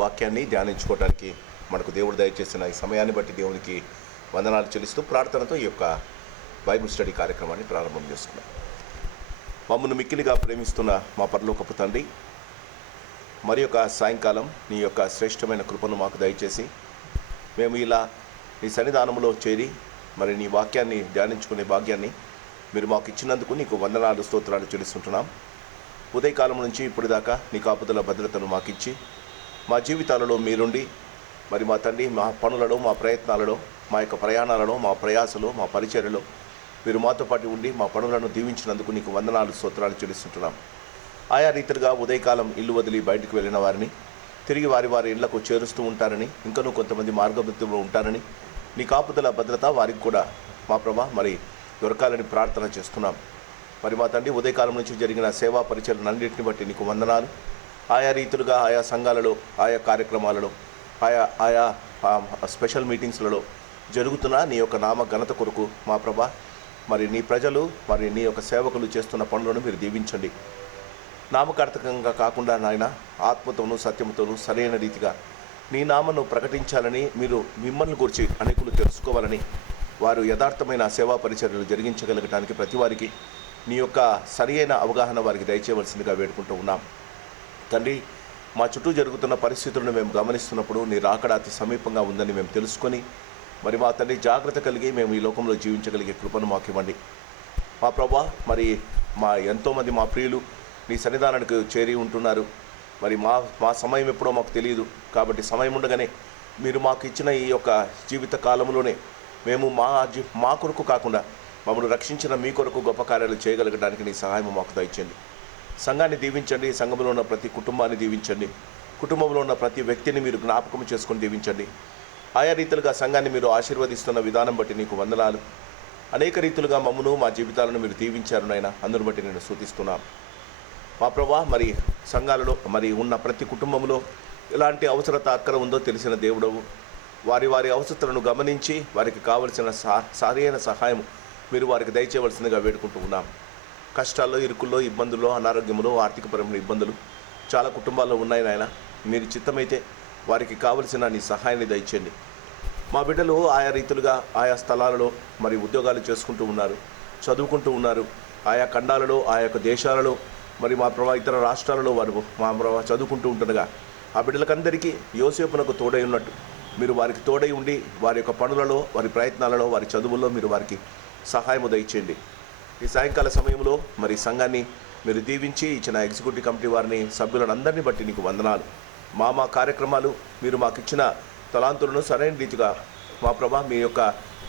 వాక్యాన్ని ధ్యానించుకోవడానికి మనకు దేవుడు దయచేసిన ఈ సమయాన్ని బట్టి దేవునికి వందనాలు చెల్లిస్తూ ప్రార్థనతో ఈ యొక్క బైబిల్ స్టడీ కార్యక్రమాన్ని ప్రారంభం చేసుకున్నాం. మమ్మల్ని మిక్కిలిగా ప్రేమిస్తున్న మా పరలోకపు తండ్రి, మరి యొక్క సాయంకాలం నీ యొక్క శ్రేష్టమైన కృపను మాకు దయచేసి మేము ఇలా నీ సన్నిధానంలో చేరి మరి నీ వాక్యాన్ని ధ్యానించుకునే భాగ్యాన్ని మీరు మాకు ఇచ్చినందుకు నీకు వందనాలు స్తోత్రాలు చెల్లిస్తుంటున్నాం. ఉదయకాలం నుంచి ఇప్పటిదాకా నీ కాపుదల భద్రతను మాకిచ్చి మా జీవితాలలో మీరుండి మరి మా తండ్రి మా పనులలో, మా ప్రయత్నాలలో, మా యొక్క ప్రయాణాలలో, మా ప్రయాసలో, మా పరిచర్యలో మీరు మాతో పాటు ఉండి మా పనులను దీవించినందుకు నీకు వందనాలు స్తోత్రాలు చెల్లిస్తుంటున్నాం. ఆయా రీతిగా ఉదయకాలం ఇల్లు వదిలి బయటకు వెళ్ళిన వారిని తిరిగి వారి వారి ఇళ్లకు చేరుస్తూ ఉంటారని, ఇంకనూ కొంతమంది మార్గమధ్యంలో ఉంటారని నీ కాపుదల భద్రత వారికి కూడా మా ప్రభా మరి దొరకాలని ప్రార్థన చేస్తున్నాం. మరి మా తండ్రి ఉదయకాలం నుంచి జరిగిన సేవా పరిచర్యలన్నింటిని బట్టి నీకు వందనాలు. ఆయా రీతులుగా ఆయా సంఘాలలో, ఆయా కార్యక్రమాలలో, ఆయా స్పెషల్ మీటింగ్స్లలో జరుగుతున్న నీ యొక్క నామ ఘనత కొరకు మా ప్రభా మరి నీ ప్రజలు మరి నీ యొక్క సేవకులు చేస్తున్న పనులను మీరు దీవించండి. నామకార్థకంగా కాకుండా నాయన ఆత్మతోనూ సత్యంతోనూ సరైన రీతిగా నీ నామను ప్రకటించాలని, మీరు మిమ్మల్ని గురించి అనేకులు తెలుసుకోవాలని, వారు యథార్థమైన సేవా పరిచర్యలు జరిగించగలగటానికి ప్రతి వారికి నీ యొక్క సరి అయిన అవగాహన వారికి దయచేయవలసిందిగా వేడుకుంటూ ఉన్నాం. తండ్రి, మా చుట్టూ జరుగుతున్న పరిస్థితులను మేము గమనిస్తున్నప్పుడు నీ రాకడ అతి సమీపంగా ఉందని మేము తెలుసుకొని మరి మా తండ్రి జాగ్రత్త కలిగి మేము ఈ లోకంలో జీవించగలిగే కృపను మాకు ఇవ్వండి. మా ప్రభా మరి ఎంతోమంది మా ప్రియులు నీ సన్నిధానానికి చేరి ఉంటున్నారు. మరి మా సమయం ఎప్పుడో మాకు తెలియదు. కాబట్టి సమయం ఉండగానే మీరు మాకు ఇచ్చిన ఈ యొక్క జీవిత కాలంలోనే మేము మా కొరకు కాకుండా మమ్మల్ని రక్షించిన మీ కొరకు గొప్ప కార్యాలు చేయగలగడానికి నీ సహాయం మాకు దయచేయండి. సంఘాన్ని దీవించండి, సంఘంలో ఉన్న ప్రతి కుటుంబాన్ని దీవించండి, కుటుంబంలో ఉన్న ప్రతి వ్యక్తిని మీరు జ్ఞాపకం చేసుకొని దీవించండి. ఆయా రీతులుగా సంఘాన్ని మీరు ఆశీర్వదిస్తున్న విధానం బట్టి నీకు వందనాలు. అనేక రీతులుగా మమ్మను మా జీవితాలను మీరు దీవించారు నాయన, అందును బట్టి నేను స్తుతిస్తున్నాను. మా ప్రభా మరి సంఘాలలో మరి ఉన్న ప్రతి కుటుంబంలో ఎలాంటి అవసరత అక్కర ఉందో తెలిసిన దేవుడవు. వారి వారి అవసరతలను గమనించి వారికి కావలసిన సరైన సహాయం మీరు వారికి దయచేయవలసిందిగా వేడుకుంటూ ఉన్నాం. కష్టాల్లో, ఇరుకుల్లో, ఇబ్బందుల్లో, అనారోగ్యంలో, ఆర్థికపరమైన ఇబ్బందులు చాలా కుటుంబాల్లో ఉన్నాయి నాయన. మీరు చిత్తమైతే వారికి కావలసిన నీ సహాయాన్ని దయచేయండి. మా బిడ్డలు ఆయా రీతులుగా ఆయా స్థలాలలో మరి ఉద్యోగాలు చేసుకుంటూ ఉన్నారు, చదువుకుంటూ ఉన్నారు. ఆయా ఖండాలలో, ఆయా యొక్క దేశాలలో మరి మా ప్రభా ఇతర రాష్ట్రాలలో వారు మా ప్రభా చదువుకుంటూ ఉంటుండగా ఆ బిడ్డలకందరికీ యోసేపునకు తోడై ఉన్నట్టు మీరు వారికి తోడై ఉండి వారి యొక్క పనులలో, వారి ప్రయత్నాలలో, వారి చదువుల్లో మీరు వారికి సహాయము దయచేయండి. ఈ సాయంకాల సమయంలో మరి సంఘాన్ని మీరు దీవించి ఇచ్చిన ఎగ్జిక్యూటివ్ కమిటీ వారిని, సభ్యులను అందరినీ బట్టి నీకు వందనాలు. మా కార్యక్రమాలు మీరు మాకు ఇచ్చిన తలాంతులను సరైన రీతిగా మా ప్రభా మీ యొక్క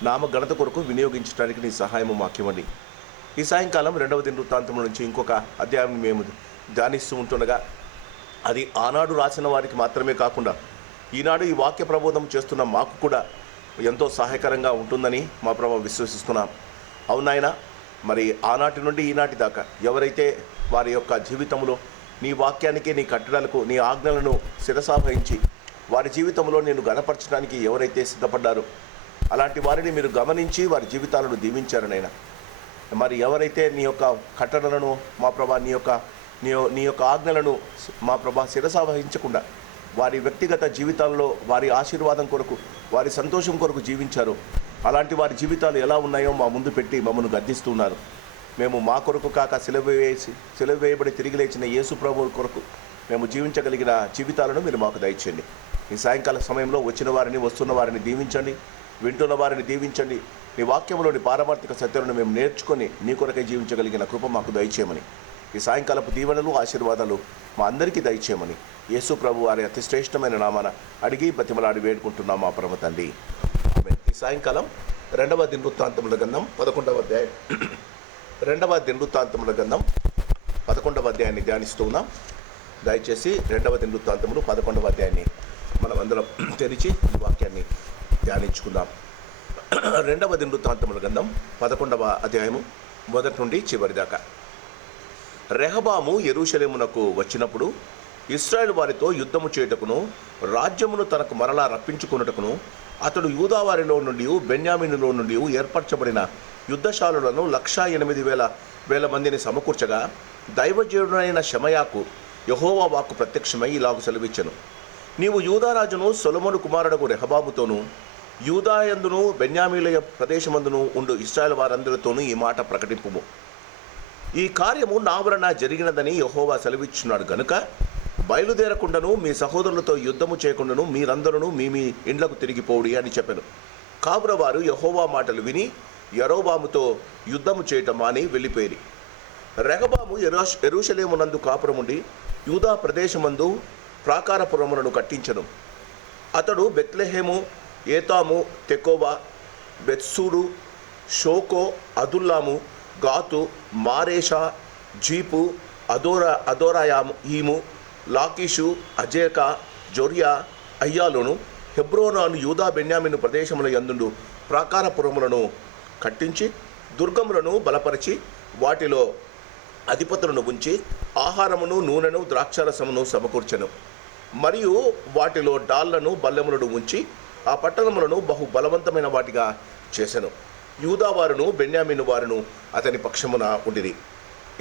నామ ఘనత కొరకు వినియోగించడానికి నీ సహాయము మాకివ్వండి. ఈ సాయంకాలం 2వ దినవృత్తాంతం నుంచి ఇంకొక అధ్యాయం మేము ధ్యానిస్తూ ఉంటుండగా అది ఆనాడు రాసిన వారికి మాత్రమే కాకుండా ఈనాడు ఈ వాక్య ప్రబోధం చేస్తున్న మాకు కూడా ఎంతో సహాయకరంగా ఉంటుందని మా ప్రభా విశ్వసిస్తున్నాం. అవునాయన, మరి ఆనాటి నుండి ఈనాటి దాకా ఎవరైతే వారి యొక్క జీవితంలో నీ వాక్యానికి, నీ కట్టడలకు, నీ ఆజ్ఞలను శిరసావహించి వారి జీవితంలో నేను గణపరచడానికి ఎవరైతే సిద్ధపడ్డారో అలాంటి వారిని మీరు గమనించి వారి జీవితాలను దీవించారనైనా. మరి ఎవరైతే నీ యొక్క కట్టడలను మా ప్రభా నీ యొక్క ఆజ్ఞలను మా ప్రభా శిరసావహించకుండా వారి వ్యక్తిగత జీవితాల్లో వారి ఆశీర్వాదం కొరకు, వారి సంతోషం కొరకు జీవించారు. అలాంటి వారి జీవితాలు ఎలా ఉన్నాయో మా ముందు పెట్టి మమ్మల్ని గద్దిస్తున్నారు. మేము మా కొరకు కాక సిలువ వేయబడి తిరిగి లేచిన యేసు ప్రభువు కొరకు మేము జీవించగలిగిన జీవితాలను మీరు మాకు దయచేయండి. ఈ సాయంకాల సమయంలో వచ్చిన వారిని, వస్తున్న వారిని దీవించండి, వింటున్న వారిని దీవించండి. నీ వాక్యంలోని పారమార్థిక సత్యాలను మేము నేర్చుకొని నీ కొరకై జీవించగలిగిన కృప మాకు దయచేయమని, ఈ సాయంకాలపు దీవెనలు, ఆశీర్వాదాలు మా అందరికీ దయచేయమని యేసు ప్రభు వారి అతి శ్రేష్టమైన నామాన అడిగి బతిమలాడి వేడుకుంటున్నాం మా పరమ తండ్రి. ఈ సాయంకాలం 2వ దినవృత్తాంతముల గ్రంథం 11వ అధ్యాయం 2వ దినవృత్తాంతముల గ్రంథం 11వ అధ్యాయాన్ని ధ్యానిస్తూ ఉన్నాం. దయచేసి 2వ దినవృత్తాంతములు 11వ అధ్యాయాన్ని మనం అందరం తెరిచి ఈ వాక్యాన్ని ధ్యానించుకుందాం. 2వ దినవృత్తాంతముల గ్రంథం 11వ అధ్యాయము మొదటి నుండి చివరి దాకా. రెహబాము యెరూషలేమునకు వచ్చినప్పుడు ఇశ్రాయేలు వారితో యుద్ధము చేయుటకును రాజ్యమును తనకు మరలా రప్పించుకొనుటకును అతడు యూదావారిలో నుండి బెన్యామీనులో నుండి ఏర్పరచబడిన యుద్ధశాలులను 1,08,000 మందిని సమకూర్చగా దైవజనుడైన షెమయాకు యెహోవా వాక్కు ప్రత్యక్షమై ఇలాగు సెలవిచ్చెను. నీవు యూదారాజును సొలొమోను కుమారుడకు రెహబాముతోనూ యూదాయందును బెన్యామీల ప్రదేశమందును ఉండు ఇశ్రాయేలు వారందరితోనూ ఈ మాట ప్రకటింపుము. ఈ కార్యము నా వలన జరిగినదని యెహోవా సెలవిచ్చున్నాడు గనుక బయలుదేరకుండాను మీ సహోదరులతో యుద్ధము చేయకుండాను మీరందరూ మీ ఇండ్లకు తిరిగిపోవుడి అని చెప్పాను. కావున వారు యెహోవా మాటలు విని యరొబాముతో యుద్ధము చేయటం మాని వెళ్ళిపోయి రెహబాము యెరూషలేమునందు కాపురముండి యూదా ప్రదేశమందు ప్రాకారపురములను కట్టించెను. అతడు బెత్లెహేము, ఏతాము, తెకోవా, బెత్సూరు, షోకో, అదుల్లాము, గాతు, మారేషా, జీపు, అదోరాయాము, లాకీషు, అజేకా, జొరియా, అయ్యాలోను, హెబ్రోను అను యూదా బెన్యామీను ప్రదేశముల యందుండు ప్రాకారపురములను కట్టించి దుర్గములను బలపరిచి వాటిలో అధిపతులను ఉంచి ఆహారమును, నూనెను, ద్రాక్షారసమును సమకూర్చెను. మరియు వాటిలో డాళ్లను, బల్లెములను ఉంచి ఆ పట్టణములను బహు బలవంతమైన వాటిగా చేసెను. యూదా వారును బెన్యామీను వారును అతని పక్షమున ఉండిరి.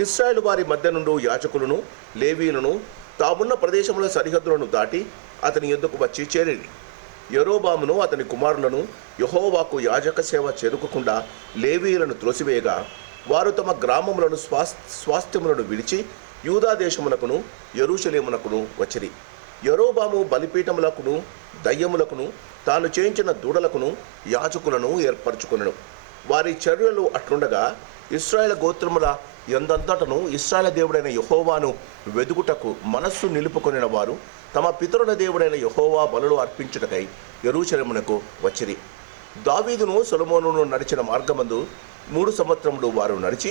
ఇశ్రాయేలు వారి మధ్య నుండి యాజకులను, లేవీయులను తామున్న ప్రదేశముల సరిహద్దులను దాటి అతని యొద్దకు వచ్చి చేరిరి. యరొబామును అతని కుమారులను యెహోవాకు యాజక సేవ చేరుకోకుండా లేవీయులను త్రోసివేయగా వారు తమ గ్రామములను స్వాస్థ్యములను విడిచి యూదా దేశమునకును యెరూషలేమునకును వచ్చిరి. యరొబాము బలిపీఠములకును దయ్యములకును తాను చేయించిన దూడలకును యాజకులను ఏర్పరచుకొనెను. వారి చర్యలు అట్లుండగా ఇశ్రాయేలు గోత్రముల యందంతటను ఇశ్రాయేలు దేవుడైన యెహోవాను వెదుగుటకు మనస్సు నిలుపుకొనిన వారు తమ పితరుల దేవుడైన యెహోవా బలులు అర్పించుటకై యెరూషలేమునకు వచ్చిరి. దావీదును సొలొమోనును నడిచిన మార్గమందు 3 సంవత్సరములు వారు నడిచి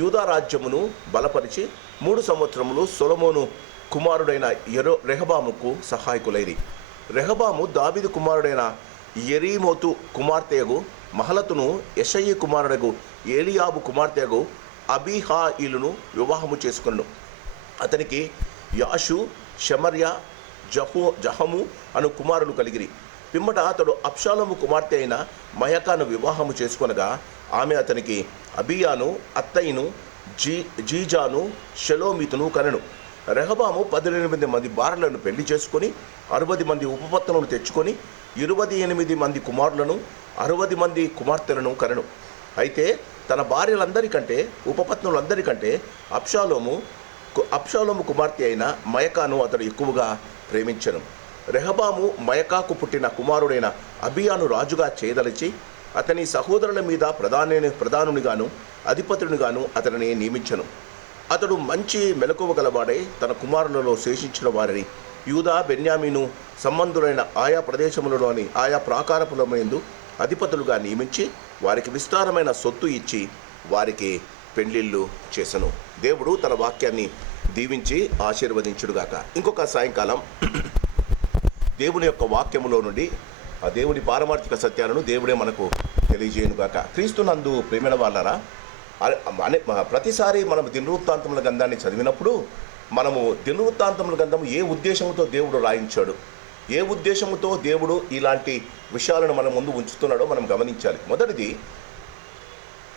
యూదా రాజ్యమును బలపరిచి 3 సంవత్సరములు సొలొమోను కుమారుడైన రెహబాముకు సహాయకులైరి. రెహబాము దావీదు కుమారుడైన యెరీమోతు కుమార్తెయగు మహలతును యెషయి కుమారుడగు ఏలియాబు కుమార్తెయగు అబీహాయిలును వివాహము చేసుకొనెను. అతనికి యాషు, షెమర్య, జహము అను కుమారులు కలిగిరి. పిమ్మట అతడు అబ్షాలోము కుమార్తె అయిన మయకాను వివాహము చేసుకొనగా ఆమె అతనికి అబియాను, అత్తయిను, జీజాను, షెలోమితును కనెను. రెహబాము 18 మంది భార్యలను పెళ్లి చేసుకొని 60 మంది ఉపపత్నులను తెచ్చుకొని 28 మంది కుమారులను 60 మంది కుమార్తెలను కనెను. అయితే తన భార్యలందరికంటే ఉపపత్నులందరికంటే అబ్షాలోము కుమార్తె అయిన మయకాను అతడు ఎక్కువగా ప్రేమించెను. రెహబాము మయకాకు పుట్టిన కుమారుడైన అబియాను రాజుగా చేయదలిచి అతని సహోదరుల మీద ప్రధానునిగాను అధిపతునిగాను అతనిని నియమించెను. అతడు మంచి మెలకువ గలవాడై తన కుమారులలో శేషించిన వారిని యూదా బెన్యామీను సంబంధులైన ఆయా ప్రదేశములలోని ఆయా ప్రాకారపులమందు అధిపతులుగా నియమించి వారికి విస్తారమైన సొత్తు ఇచ్చి వారికి పెళ్లిళ్ళు చేసెను. దేవుడు తన వాక్యాన్ని దీవించి ఆశీర్వదించుడుగాక. ఇంకొక సాయంకాలం దేవుని యొక్క వాక్యములో నుండి ఆ దేవుని పారమార్థిక సత్యాలను దేవుడే మనకు తెలియజేయునుగాక. క్రీస్తునందు ప్రేమైన వాళ్ళరా, ప్రతిసారి మనం దినవృత్తాంతముల గ్రంథాన్ని చదివినప్పుడు మనము దినవృత్తాంతముల గ్రంథము ఏ ఉద్దేశంతో దేవుడు రాయించాడు, ఏ ఉద్దేశంతో దేవుడు ఇలాంటి విషయాలను మన ముందు ఉంచుతున్నాడో మనం గమనించాలి. మొదటిది,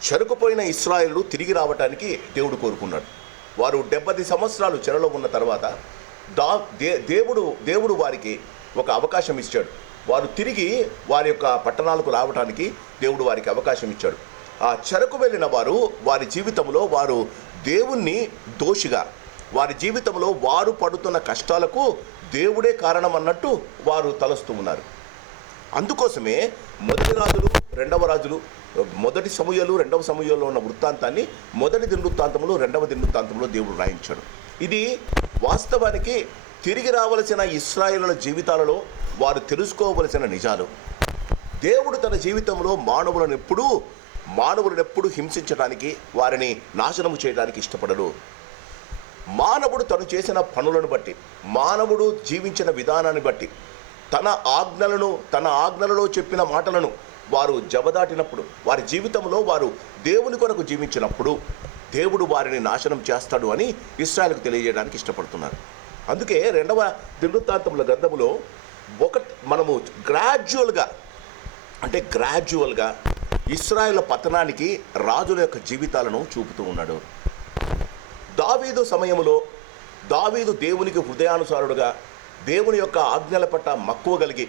చెరుకుపోయిన ఇశ్రాయేలు తిరిగి రావటానికి దేవుడు కోరుకున్నాడు. వారు 70 సంవత్సరాలు చెరలో ఉన్న తర్వాత దేవుడు వారికి ఒక అవకాశం ఇచ్చాడు. వారు తిరిగి వారి యొక్క పట్టణాలకు రావడానికి దేవుడు వారికి అవకాశం ఇచ్చాడు. ఆ చెరకు వెళ్ళిన వారు వారి జీవితంలో వారు దేవుణ్ణి దోషిగా, వారి జీవితంలో వారు పడుతున్న కష్టాలకు దేవుడే కారణం అన్నట్టు వారు తలస్తూ ఉన్నారు. అందుకోసమే మొదటి రాజులు, రెండవ రాజులు, మొదటి సమూయేలు, రెండవ సమూయేలులో ఉన్న వృత్తాంతాన్ని మొదటి దినవృత్తాంతంలో, రెండవ దినవృత్తాంతంలో దేవుడు రాయించాడు. ఇది వాస్తవానికి తిరిగి రావలసిన ఇశ్రాయేలుల జీవితాలలో వారు తెలుసుకోవలసిన నిజాలు. దేవుడు తన జీవితంలో మానవులను ఎప్పుడూ హింసించడానికి, వారిని నాశనము చేయడానికి ఇష్టపడడు. మానవుడు తను చేసిన పనులను బట్టి, మానవుడు జీవించిన విధానాన్ని బట్టి, తన ఆజ్ఞలలో చెప్పిన మాటలను వారు జబదాటినప్పుడు, వారి జీవితంలో వారు దేవుని కొరకు జీవించినప్పుడు దేవుడు వారిని నాశనం చేస్తాడు అని ఇశ్రాయేలుకు తెలియజేయడానికి ఇష్టపడుతున్నారు. అందుకే రెండవ దినవృత్తాంతముల గ్రంథములో మనము గ్రాడ్యువల్గా ఇశ్రాయేలు పతనానికి రాజుల యొక్క జీవితాలను చూపుతూ ఉన్నాడు. దావీదు సమయంలో దావీదు దేవునికి హృదయానుసారుడుగా దేవుని యొక్క ఆజ్ఞల పట్ల మక్కువ కలిగి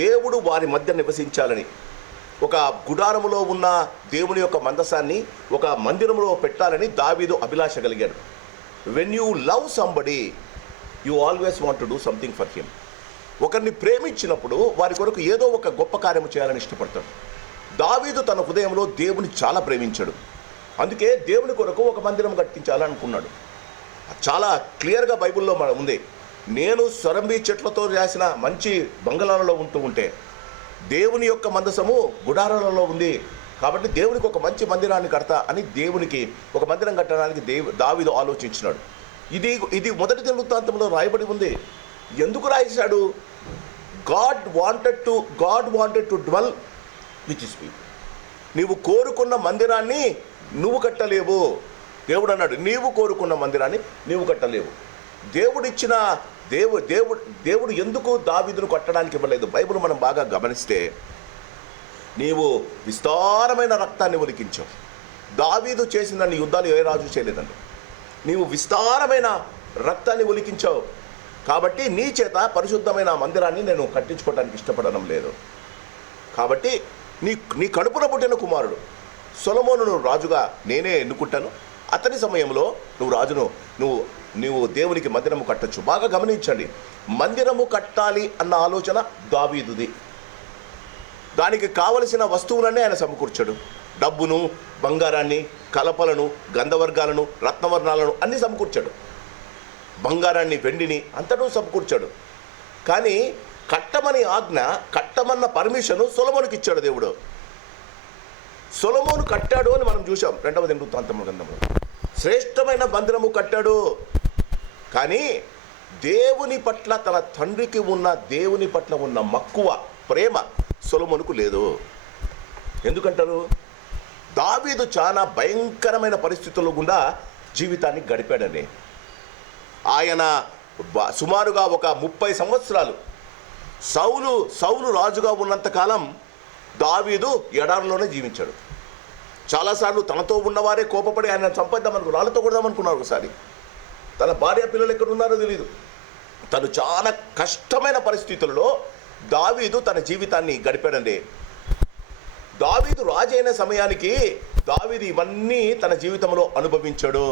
దేవుడు వారి మధ్య నివసించాలని ఒక గుడారములో ఉన్న దేవుని యొక్క మందసాన్ని ఒక మందిరంలో పెట్టాలని దావీదు అభిలాష కలిగాడు. When you love somebody you always want to do something for him. ఒకరిని ప్రేమించినప్పుడు వారి కొరకు ఏదో ఒక గొప్ప కార్యము చేయాలని ఇష్టపడతాడు. దావీదు తన హృదయంలో దేవుని చాలా ప్రేమించాడు. అందుకే దేవుని కొరకు ఒక మందిరం కట్టించాలనుకున్నాడు. చాలా క్లియర్గా బైబిల్లో మన ఉంది. నేను సొరంబి చెట్లతో రాసిన మంచి బంగళాలలో ఉంటే దేవుని యొక్క మందసము గుడారాలలో ఉంది కాబట్టి దేవునికి ఒక మంచి మందిరాన్ని కడతా అని దేవునికి ఒక మందిరం కట్టడానికి దావీదు ఆలోచించినాడు. ఇది మొదటి దినవృత్తాంతంలో రాయబడి ఉంది. ఎందుకు రాయించాడు? God wanted to dwell with his people. నీవు కోరుకున్న మందిరాన్ని నువ్వు కట్టలేవు. దేవుడు అన్నాడు, నీవు కోరుకున్న మందిరాన్ని నీవు కట్టలేవు. దేవుడు ఎందుకు దావీదును కట్టడానికి ఇవ్వలేదు? బైబిల్ మనం బాగా గమనిస్తే, నీవు విస్తారమైన రక్తాన్ని ఒలికించావు. దావీదు చేసిన యుద్ధాలు ఏ రాజు చేయలేదండి. నీవు విస్తారమైన రక్తాన్ని ఒలికించావు కాబట్టి నీ చేత పరిశుద్ధమైన మందిరాన్ని నేను కట్టించుకోవడానికి ఇష్టపడడం లేదు. కాబట్టి నీ కడుపున పుట్టిన కుమారుడు సొలొమోనును రాజుగా నేనే ఎన్నుకుంటాను. అతని సమయంలో నువ్వు దేవునికి మందిరము కట్టచ్చు. బాగా గమనించండి, మందిరము కట్టాలి అన్న ఆలోచన దావీదుది. దానికి కావలసిన వస్తువులన్నీ ఆయన సమకూర్చాడు. డబ్బును, బంగారాన్ని, కలపలను, గంధవర్గాలను, రత్నవర్ణాలను అన్నీ సమకూర్చాడు. బంగారాన్ని, వెండిని అంతటూ సమకూర్చాడు. కానీ కట్టమని ఆజ్ఞ, కట్టమన్న పర్మిషను సొలొమోనుకి ఇచ్చాడు దేవుడు. సొలొమోను కట్టాడు అని మనం చూసాం 2వ దినవృత్తాంతముల గ్రంథంలో. శ్రేష్టమైన మందిరము కట్టాడు. కానీ దేవుని పట్ల, తన తండ్రికి ఉన్న దేవుని పట్ల ఉన్న మక్కువ, ప్రేమ సొలొమోనుకు లేదు. ఎందుకంటారు? దావీదు చాలా భయంకరమైన పరిస్థితుల్లో గుండా జీవితాన్ని గడిపాడండి. ఆయన సుమారుగా ఒక 30 సంవత్సరాలు సౌలు రాజుగా ఉన్నంతకాలం దావీదు ఎడారిలోనే జీవించాడు. చాలాసార్లు తనతో ఉన్నవారే కోపపడి ఆయన చంపేద్దామనుకున్నారు, రాళ్ళతో కొడదామనుకున్నారు. ఒకసారి తన భార్య పిల్లలు ఎక్కడున్నారో తెలియదు. తను చాలా కష్టమైన పరిస్థితులలో దావీదు తన జీవితాన్ని గడిపాడండి. దావీదు రాజు అయిన సమయానికి దావీదు ఇవన్నీ తన జీవితంలో అనుభవించాడు.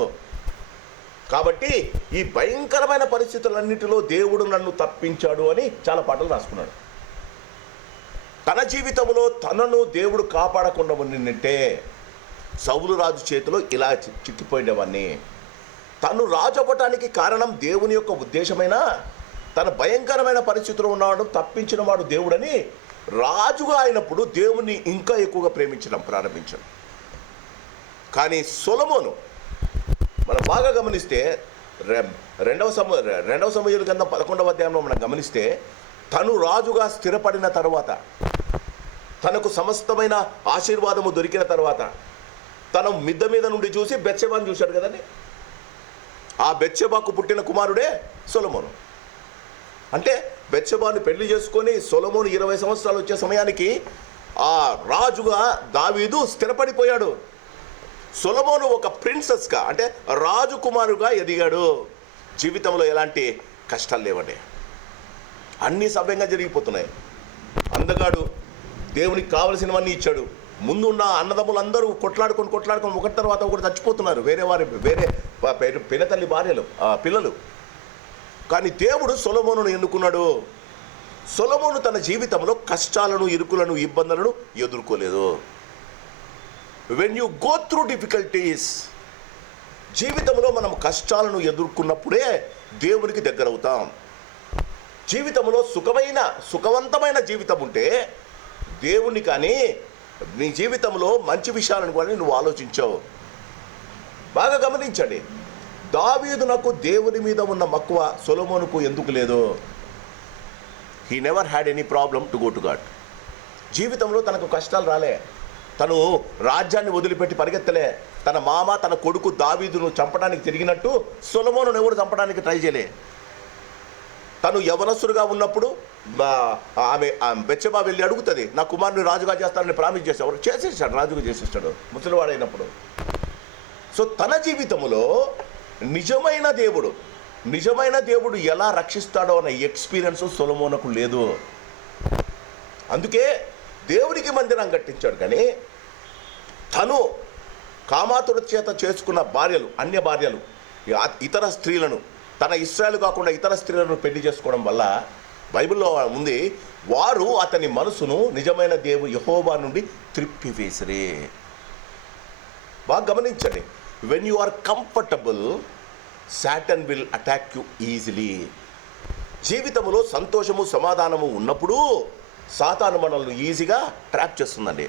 కాబట్టి ఈ భయంకరమైన పరిస్థితులన్నిటిలో దేవుడు నన్ను తప్పించాడు అని చాలా పాటలు రాసుకున్నాడు. తన జీవితంలో తనను దేవుడు కాపాడకుండా ఉన్నట్టే సౌలు రాజు చేతిలో ఇలా చిక్కిపోయినవన్నీ. తను రాజు అవ్వటానికి కారణం దేవుని యొక్క ఉద్దేశమైన, తన భయంకరమైన పరిస్థితిలో ఉన్నవాడు తప్పించిన వాడు దేవుడని రాజుగా అయినప్పుడు దేవుణ్ణి ఇంకా ఎక్కువగా ప్రేమించడం ప్రారంభించాడు. కానీ సొలొమోను మనం బాగా గమనిస్తే 2వ సమూయేలు గ్రంథం 11వ అధ్యాయంలో మనం గమనిస్తే, తను రాజుగా స్థిరపడిన తర్వాత, తనకు సమస్తమైన ఆశీర్వాదము దొరికిన తర్వాత, తన మిద్ద మీద నుండి చూసి బెత్షెబాను చూశాడు కదండి. ఆ బెత్షెబాకు పుట్టిన కుమారుడే సొలొమోను. అంటే బెత్షెబాను పెళ్లి చేసుకొని సొలొమోను 20 సంవత్సరాలు వచ్చే సమయానికి ఆ రాజుగా దావీదు స్థిరపడిపోయాడు. సొలొమోను ఒక ప్రిన్సెస్గా, అంటే రాజకుమారుగా ఎదిగాడు. జీవితంలో ఎలాంటి కష్టాలు లేవండి, అన్నీ సవ్యంగా జరిగిపోతున్నాయి. అందగాడు, దేవునికి కావలసినవన్నీ ఇచ్చాడు. ముందున్న అన్నదమ్ములందరూ కొట్లాడుకొని ఒకటి తర్వాత ఒకటి చచ్చిపోతున్నారు, వేరే పినతల్లి భార్యలు, పిల్లలు. కానీ దేవుడు సొలొమోనును ఎన్నుకున్నాడు. సొలొమోను తన జీవితంలో కష్టాలను, ఇరుకులను, ఇబ్బందులను ఎదుర్కోలేదు. When you go through difficulties, జీవితంలో మనం కష్టాలను ఎదుర్కొన్నప్పుడే దేవునికి దగ్గరవుతాం. జీవితంలో సుఖవంతమైన జీవితం ఉంటే దేవుణ్ణి కానీ నీ జీవితంలో మంచి విషయాలను కానీ నువ్వు ఆలోచించావు. బాగా గమనించండి, దావీదునకు దేవుని మీద ఉన్న మక్కువ సొలొమోనుకు ఎందుకు లేదు? He never had any problem to go to God. జీవితంలో తనకు కష్టాలు రాలే, తను రాజ్యాన్ని వదిలిపెట్టి పరిగెత్తలే. తన మామ, తన కొడుకు దావీదును చంపడానికి తిరిగినట్టు సొలొమోనును ఎవరు చంపడానికి ట్రై చేయలే. తను యవనస్తుడుగా ఉన్నప్పుడు ఆమె బెత్షెబా వెళ్ళి అడుగుతుంది, నా కుమారుని రాజుగా చేస్తానని ప్రామిస్ చేసేవాడు, చేసేసాడు, రాజుగా చేసేసాడు ముసలివాడైనప్పుడు. సో తన జీవితంలో నిజమైన దేవుడు, నిజమైన దేవుడు ఎలా రక్షిస్తాడో అన్న ఎక్స్పీరియన్స్ సొలొమోనుకు లేదు. అందుకే దేవుడికి మందిరం కట్టించాడు, కానీ తను కామాతుర చేత చేసుకున్న భార్యలు, అన్య భార్యలు, ఇతర స్త్రీలను, తన ఇశ్రాయేలు కాకుండా ఇతర స్త్రీలను పెళ్లి చేసుకోవడం వల్ల బైబిల్లో ఉంది, వారు అతని మనసును నిజమైన దేవుడు యెహోవా నుండి త్రిప్పివేసిరి. బాగా గమనించండి, when you are comfortable, Satan will attack you easily. జీవితంలో సంతోషము సమాధానము ఉన్నప్పుడు సాతాను మనల్ని ఈజీగా ట్రాప్ చేస్తుందండి.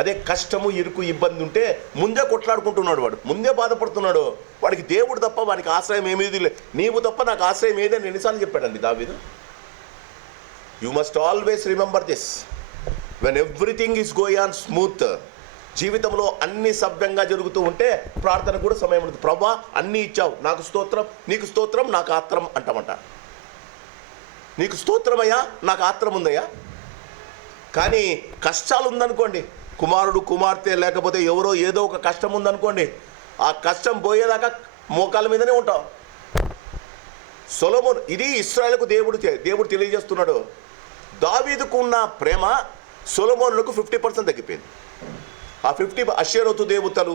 అదే కష్టము, ఇరుకు, ఇబ్బంది ఉంటే ముందే కొట్లాడుకుంటున్నాడు, వాడు ముందే బాధపడుతున్నాడు. వాడికి దేవుడు తప్ప వాడికి ఆశ్రయం ఏమేది లేదు. నీవు తప్ప నాకు ఆశ్రయం ఏదని ఎన్నిసార్లు చెప్పాడండి దావీదు. You must always remember this, when everything is going on smooth, జీవితంలో అన్ని సవ్యంగా జరుగుతూ ఉంటే ప్రార్థన కూడా సమయం ఉంటుంది. ప్రభా అన్నీ ఇచ్చావు, నాకు స్తోత్రం, నీకు స్తోత్రం, నాకు ఆత్రం అంటామంట. నీకు స్తోత్రమయ్యా, నాకు ఆత్రం ఉందయ్యా. కానీ కష్టాలు ఉందనుకోండి, కుమారుడు కుమార్తె లేకపోతే ఎవరో ఏదో ఒక కష్టం ఉందనుకోండి, ఆ కష్టం పోయేదాకా మోకాల మీదనే ఉంటాం. సొలొమోను, ఇది ఇశ్రాయేలుకు దేవుడు తెలియజేస్తున్నాడు. దావీదుకు ఉన్న ప్రేమ సొలొమోనులకు 50% తగ్గిపోయింది. ఆ 50 అషేరోతు దేవతలు,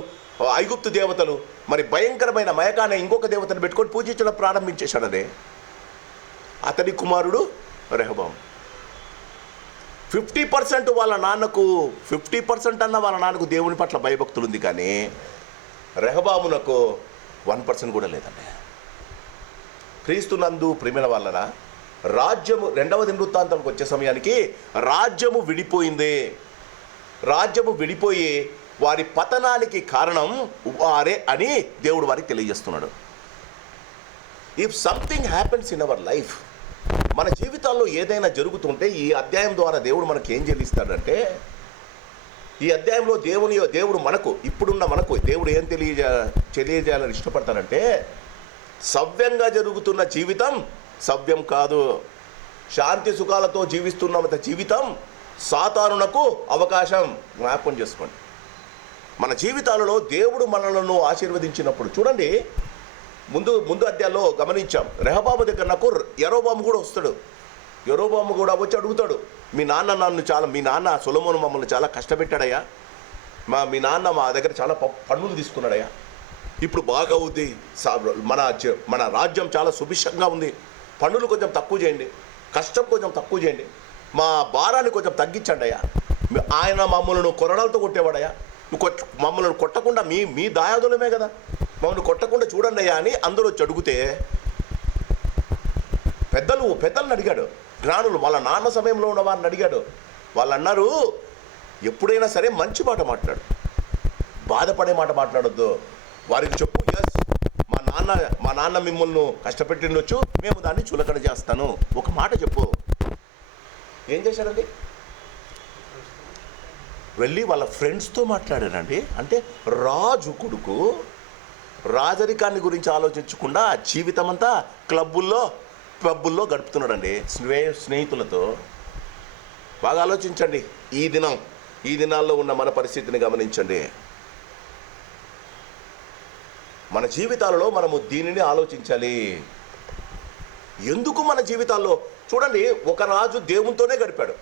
ఐగుప్తు దేవతలు, మరి భయంకరమైన మయకానే ఇంకొక దేవతను పెట్టుకొని పూజించడం ప్రారంభించేశాడనే అతడి కుమారుడు రెహబాము. 50% వాళ్ళ నాన్నకు, 50% అన్న వాళ్ళ నాన్నకు దేవుని పట్ల భయభక్తులు ఉంది, కానీ రెహబామునకు 1% కూడా లేదండి. క్రీస్తునందు ప్రేమిన వాళ్ళన రాజ్యము, 2వ దినవృత్తాంతానికి వచ్చే సమయానికి రాజ్యము విడిపోయింది. రాజ్యము విడిపోయి వారి పతనానికి కారణం వారే అని దేవుడు వారికి తెలియజేస్తున్నాడు. If something happens in our life, మన జీవితాల్లో ఏదైనా జరుగుతుంటే ఈ అధ్యాయం ద్వారా దేవుడు మనకి ఏం చెల్లిస్తాడంటే, ఈ అధ్యాయంలో దేవుడు మనకు, ఇప్పుడున్న మనకు దేవుడు ఏం తెలియజేయాలని ఇష్టపడతానంటే, సవ్యంగా జరుగుతున్న జీవితం సవ్యం కాదు. శాంతి సుఖాలతో జీవిస్తున్నంత జీవితం సాతానునకు అవకాశం. జ్ఞాపకం చేసుకోండి, మన జీవితాలలో దేవుడు మనలను ఆశీర్వదించినప్పుడు చూడండి, ముందు అధ్యాయంలో గమనించాం, రెహబాము దగ్గర నాకు యరొబాము కూడా వస్తాడు. యరొబాము కూడా వచ్చి అడుగుతాడు, మీ నాన్న సొలొమోను మమ్మల్ని చాలా కష్టపెట్టాడయ్యా, మీ నాన్న మా దగ్గర చాలా పన్నులు తీసుకున్నాడయ్యా, ఇప్పుడు బాగా అవుద్ది, మన రాజ్యం చాలా సుభిక్షంగా ఉంది, పన్నులు కొంచెం తక్కువ చేయండి, కష్టం కొంచెం తక్కువ చేయండి, మా భారాన్ని కొంచెం తగ్గించండి అయ్యా. ఆయన మమ్మల్ని కొరడాలతో కొట్టేవాడయ్యా, మమ్మల్ని కొట్టకుండా మీ దాయాదులమే కదా, మమ్మల్ని కొట్టకుండా చూడండి అయ్యా అని అందరూ వచ్చి అడిగితే, పెద్దలను అడిగాడు, జ్ఞానులు వాళ్ళ నాన్న సమయంలో ఉన్న వారిని అడిగాడు. వాళ్ళు అన్నారు, ఎప్పుడైనా సరే మంచి మాట మాట్లాడు, బాధపడే మాట మాట్లాడొద్దు. వారికి చెప్పు, ఎస్ మా నాన్న మిమ్మల్ని కష్టపెట్టిండొచ్చు, మేము దాన్ని చులకన చేస్తాను, ఒక మాట చెప్పు. ఏం చేశాడండి? వెళ్ళి వాళ్ళ ఫ్రెండ్స్తో మాట్లాడారండి. అంటే రాజు కొడుకు రాజరికాన్ని గురించి ఆలోచించకుండా జీవితం అంతా పబ్బుల్లో గడుపుతున్నాడండి స్నేహితులతో. బాగా ఆలోచించండి, ఈ దినాల్లో ఉన్న మన పరిస్థితిని గమనించండి. మన జీవితాలలో మనము దీనిని ఆలోచించాలి. ఎందుకు మన జీవితాల్లో చూడండి, ఒక రాజు దేవునితోనే గడిపాడు,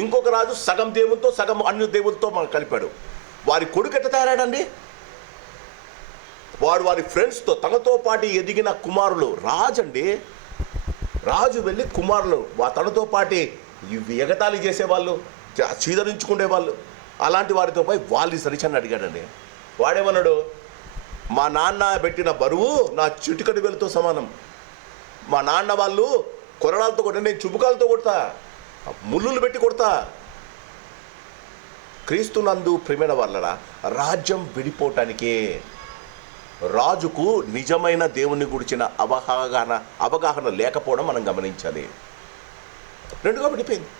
ఇంకొక రాజు సగం దేవునితో సగం అన్య దేవునితో కలిపాడు. వారి కొడుకు ఎట్ట తయారాడండి? వారి ఫ్రెండ్స్తో, తనతో పాటు ఎదిగిన కుమారులు, రాజు వెళ్ళి కుమారులు తనతో పాటు ఎగతాళి చేసేవాళ్ళు, చీదరించుకునేవాళ్ళు, అలాంటి వారితో పోయి వాళ్ళు సరిచని అడిగాడండి. వాడేమన్నాడు, మా నాన్న పెట్టిన బరువు నా చిటికడి వెలుతో సమానం, మా నాన్న వాళ్ళు కొరడాలతో కొట్ట, నేను చుబుకాలతో కొడతా, ముళ్ళులు పెట్టి కొడతా. క్రీస్తునందు ప్రేమైన వాళ్ళరా, రాజ్యం విడిపోవటానికే రాజుకు నిజమైన దేవుని గురించిన అవగాహన లేకపోవడం మనం గమనించాలి. రెండుగా విడిపోయింది.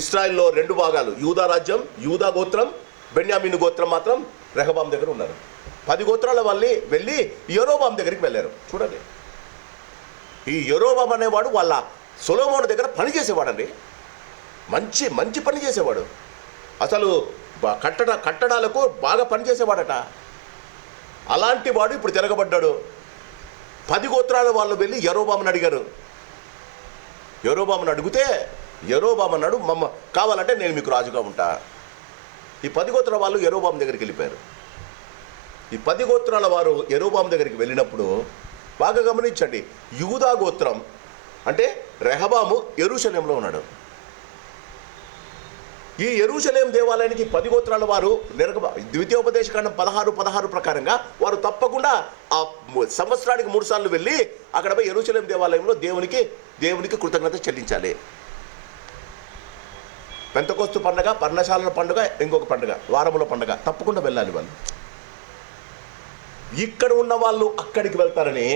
ఇశ్రాయేల్లో 2 భాగాలు, యూదా రాజ్యం, యూదా గోత్రం, బెన్యామీను గోత్రం మాత్రం రెహబాము దగ్గర ఉన్నారు. 10 గోత్రాల వాళ్ళు వెళ్ళి యరొబాము దగ్గరికి వెళ్ళారు. చూడండి, ఈ యరొబాము అనేవాడు వాళ్ళ సొలొమోను దగ్గర పని చేసేవాడండి. మంచి పని చేసేవాడు. అసలు కట్టడాలకు బాగా పని చేసేవాడట. అలాంటి వాడు ఇప్పుడు తిరగబడ్డాడు. 10 గోత్రాల వాళ్ళు వెళ్ళి యరొబామును అడిగారు. యరొబామును అడిగితే యరొబాము అన్నాడు, కావాలంటే నేను మీకు రాజుగా ఉంటా. ఈ 10 గోత్రాల వాళ్ళు యరొబాము దగ్గరికి వెళ్ళిపోయారు. ఈ 10 గోత్రాల వారు యరొబాము దగ్గరికి వెళ్ళినప్పుడు బాగా గమనించండి, యూదా గోత్రం అంటే రెహబాము యెరూషలేంలో ఉన్నాడు. ఈ యెరూషలేం దేవాలయానికి 10 గోత్రాల వారు ద్వితీయోపదేశకాండం 16 ప్రకారంగా వారు తప్పకుండా ఆ సంవత్సరానికి 3 సార్లు వెళ్ళి అక్కడ పోయి యెరూషలేం దేవాలయంలో దేవునికి కృతజ్ఞత చెల్లించాలి. పెంతెకోస్తు పండుగ, పర్ణశాలల పండుగ, ఇంకొక పండుగ, వారముల పండుగ తప్పకుండా వెళ్ళాలి వాళ్ళు. ఇక్కడ ఉన్న వాళ్ళు అక్కడికి వెళ్తారని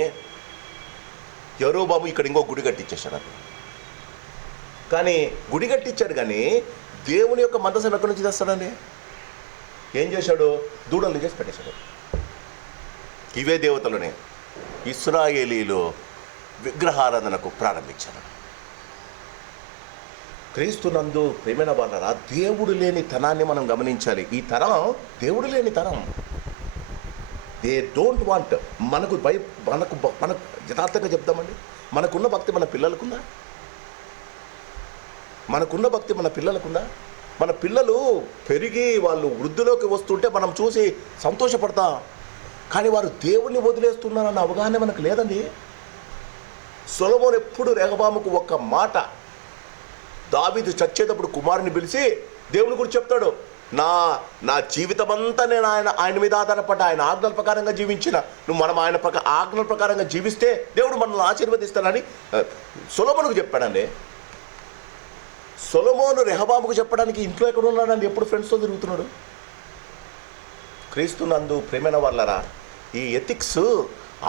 యరొబాము ఇక్కడ ఇంకో గుడి కట్టించేశాడు. కానీ గుడి కట్టించాడు, కానీ దేవుని యొక్క మందసం ఎక్కడి నుంచి తెస్తాడండి? ఏం చేశాడు? దూడలు చేసి పెట్టేశాడు. ఇవే దేవతలనే ఇశ్రాయేలీలు విగ్రహారాధనకు ప్రారంభించారు. క్రీస్తునందు ప్రేమైన వాళ్ళరా, దేవుడు లేని తనాన్ని మనం గమనించాలి. ఈ తరం దేవుడు లేని తరం. They don't want. మనకు యథార్థంగా చెప్తామండి, మనకున్న భక్తి మన పిల్లలకుందా? మనకున్న భక్తి మన పిల్లలకుందా? మన పిల్లలు పెరిగి వాళ్ళు వృద్ధిలోకి వస్తుంటే మనం చూసి సంతోషపడతాం, కానీ వారు దేవుణ్ణి వదిలేస్తున్నారన్న అవగాహన మనకు లేదండి. సొలొమోను ఎప్పుడు రెహబాముకు ఒక్క మాట, దావీదు చచ్చేటప్పుడు కుమారుని పిలిచి దేవుని గురించి చెప్తాడు, నా జీవితం అంతా నేను ఆయన మీద ఆధారపడ్డా, ఆయన ఆజ్ఞల ప్రకారంగా జీవించిన, నువ్వు మనం ఆయన ఆజ్ఞల ప్రకారంగా జీవిస్తే దేవుడు మనల్ని ఆశీర్వదిస్తానని సొలొమోనుకు చెప్పాడండి. సొలొమోను రెహబాముకు చెప్పడానికి ఇంట్లో ఎక్కడ ఉన్నాడండి? ఎప్పుడు ఫ్రెండ్స్తో తిరుగుతున్నాడు. క్రీస్తునందు ప్రేమైన వాళ్ళరా, ఈ ఎథిక్స్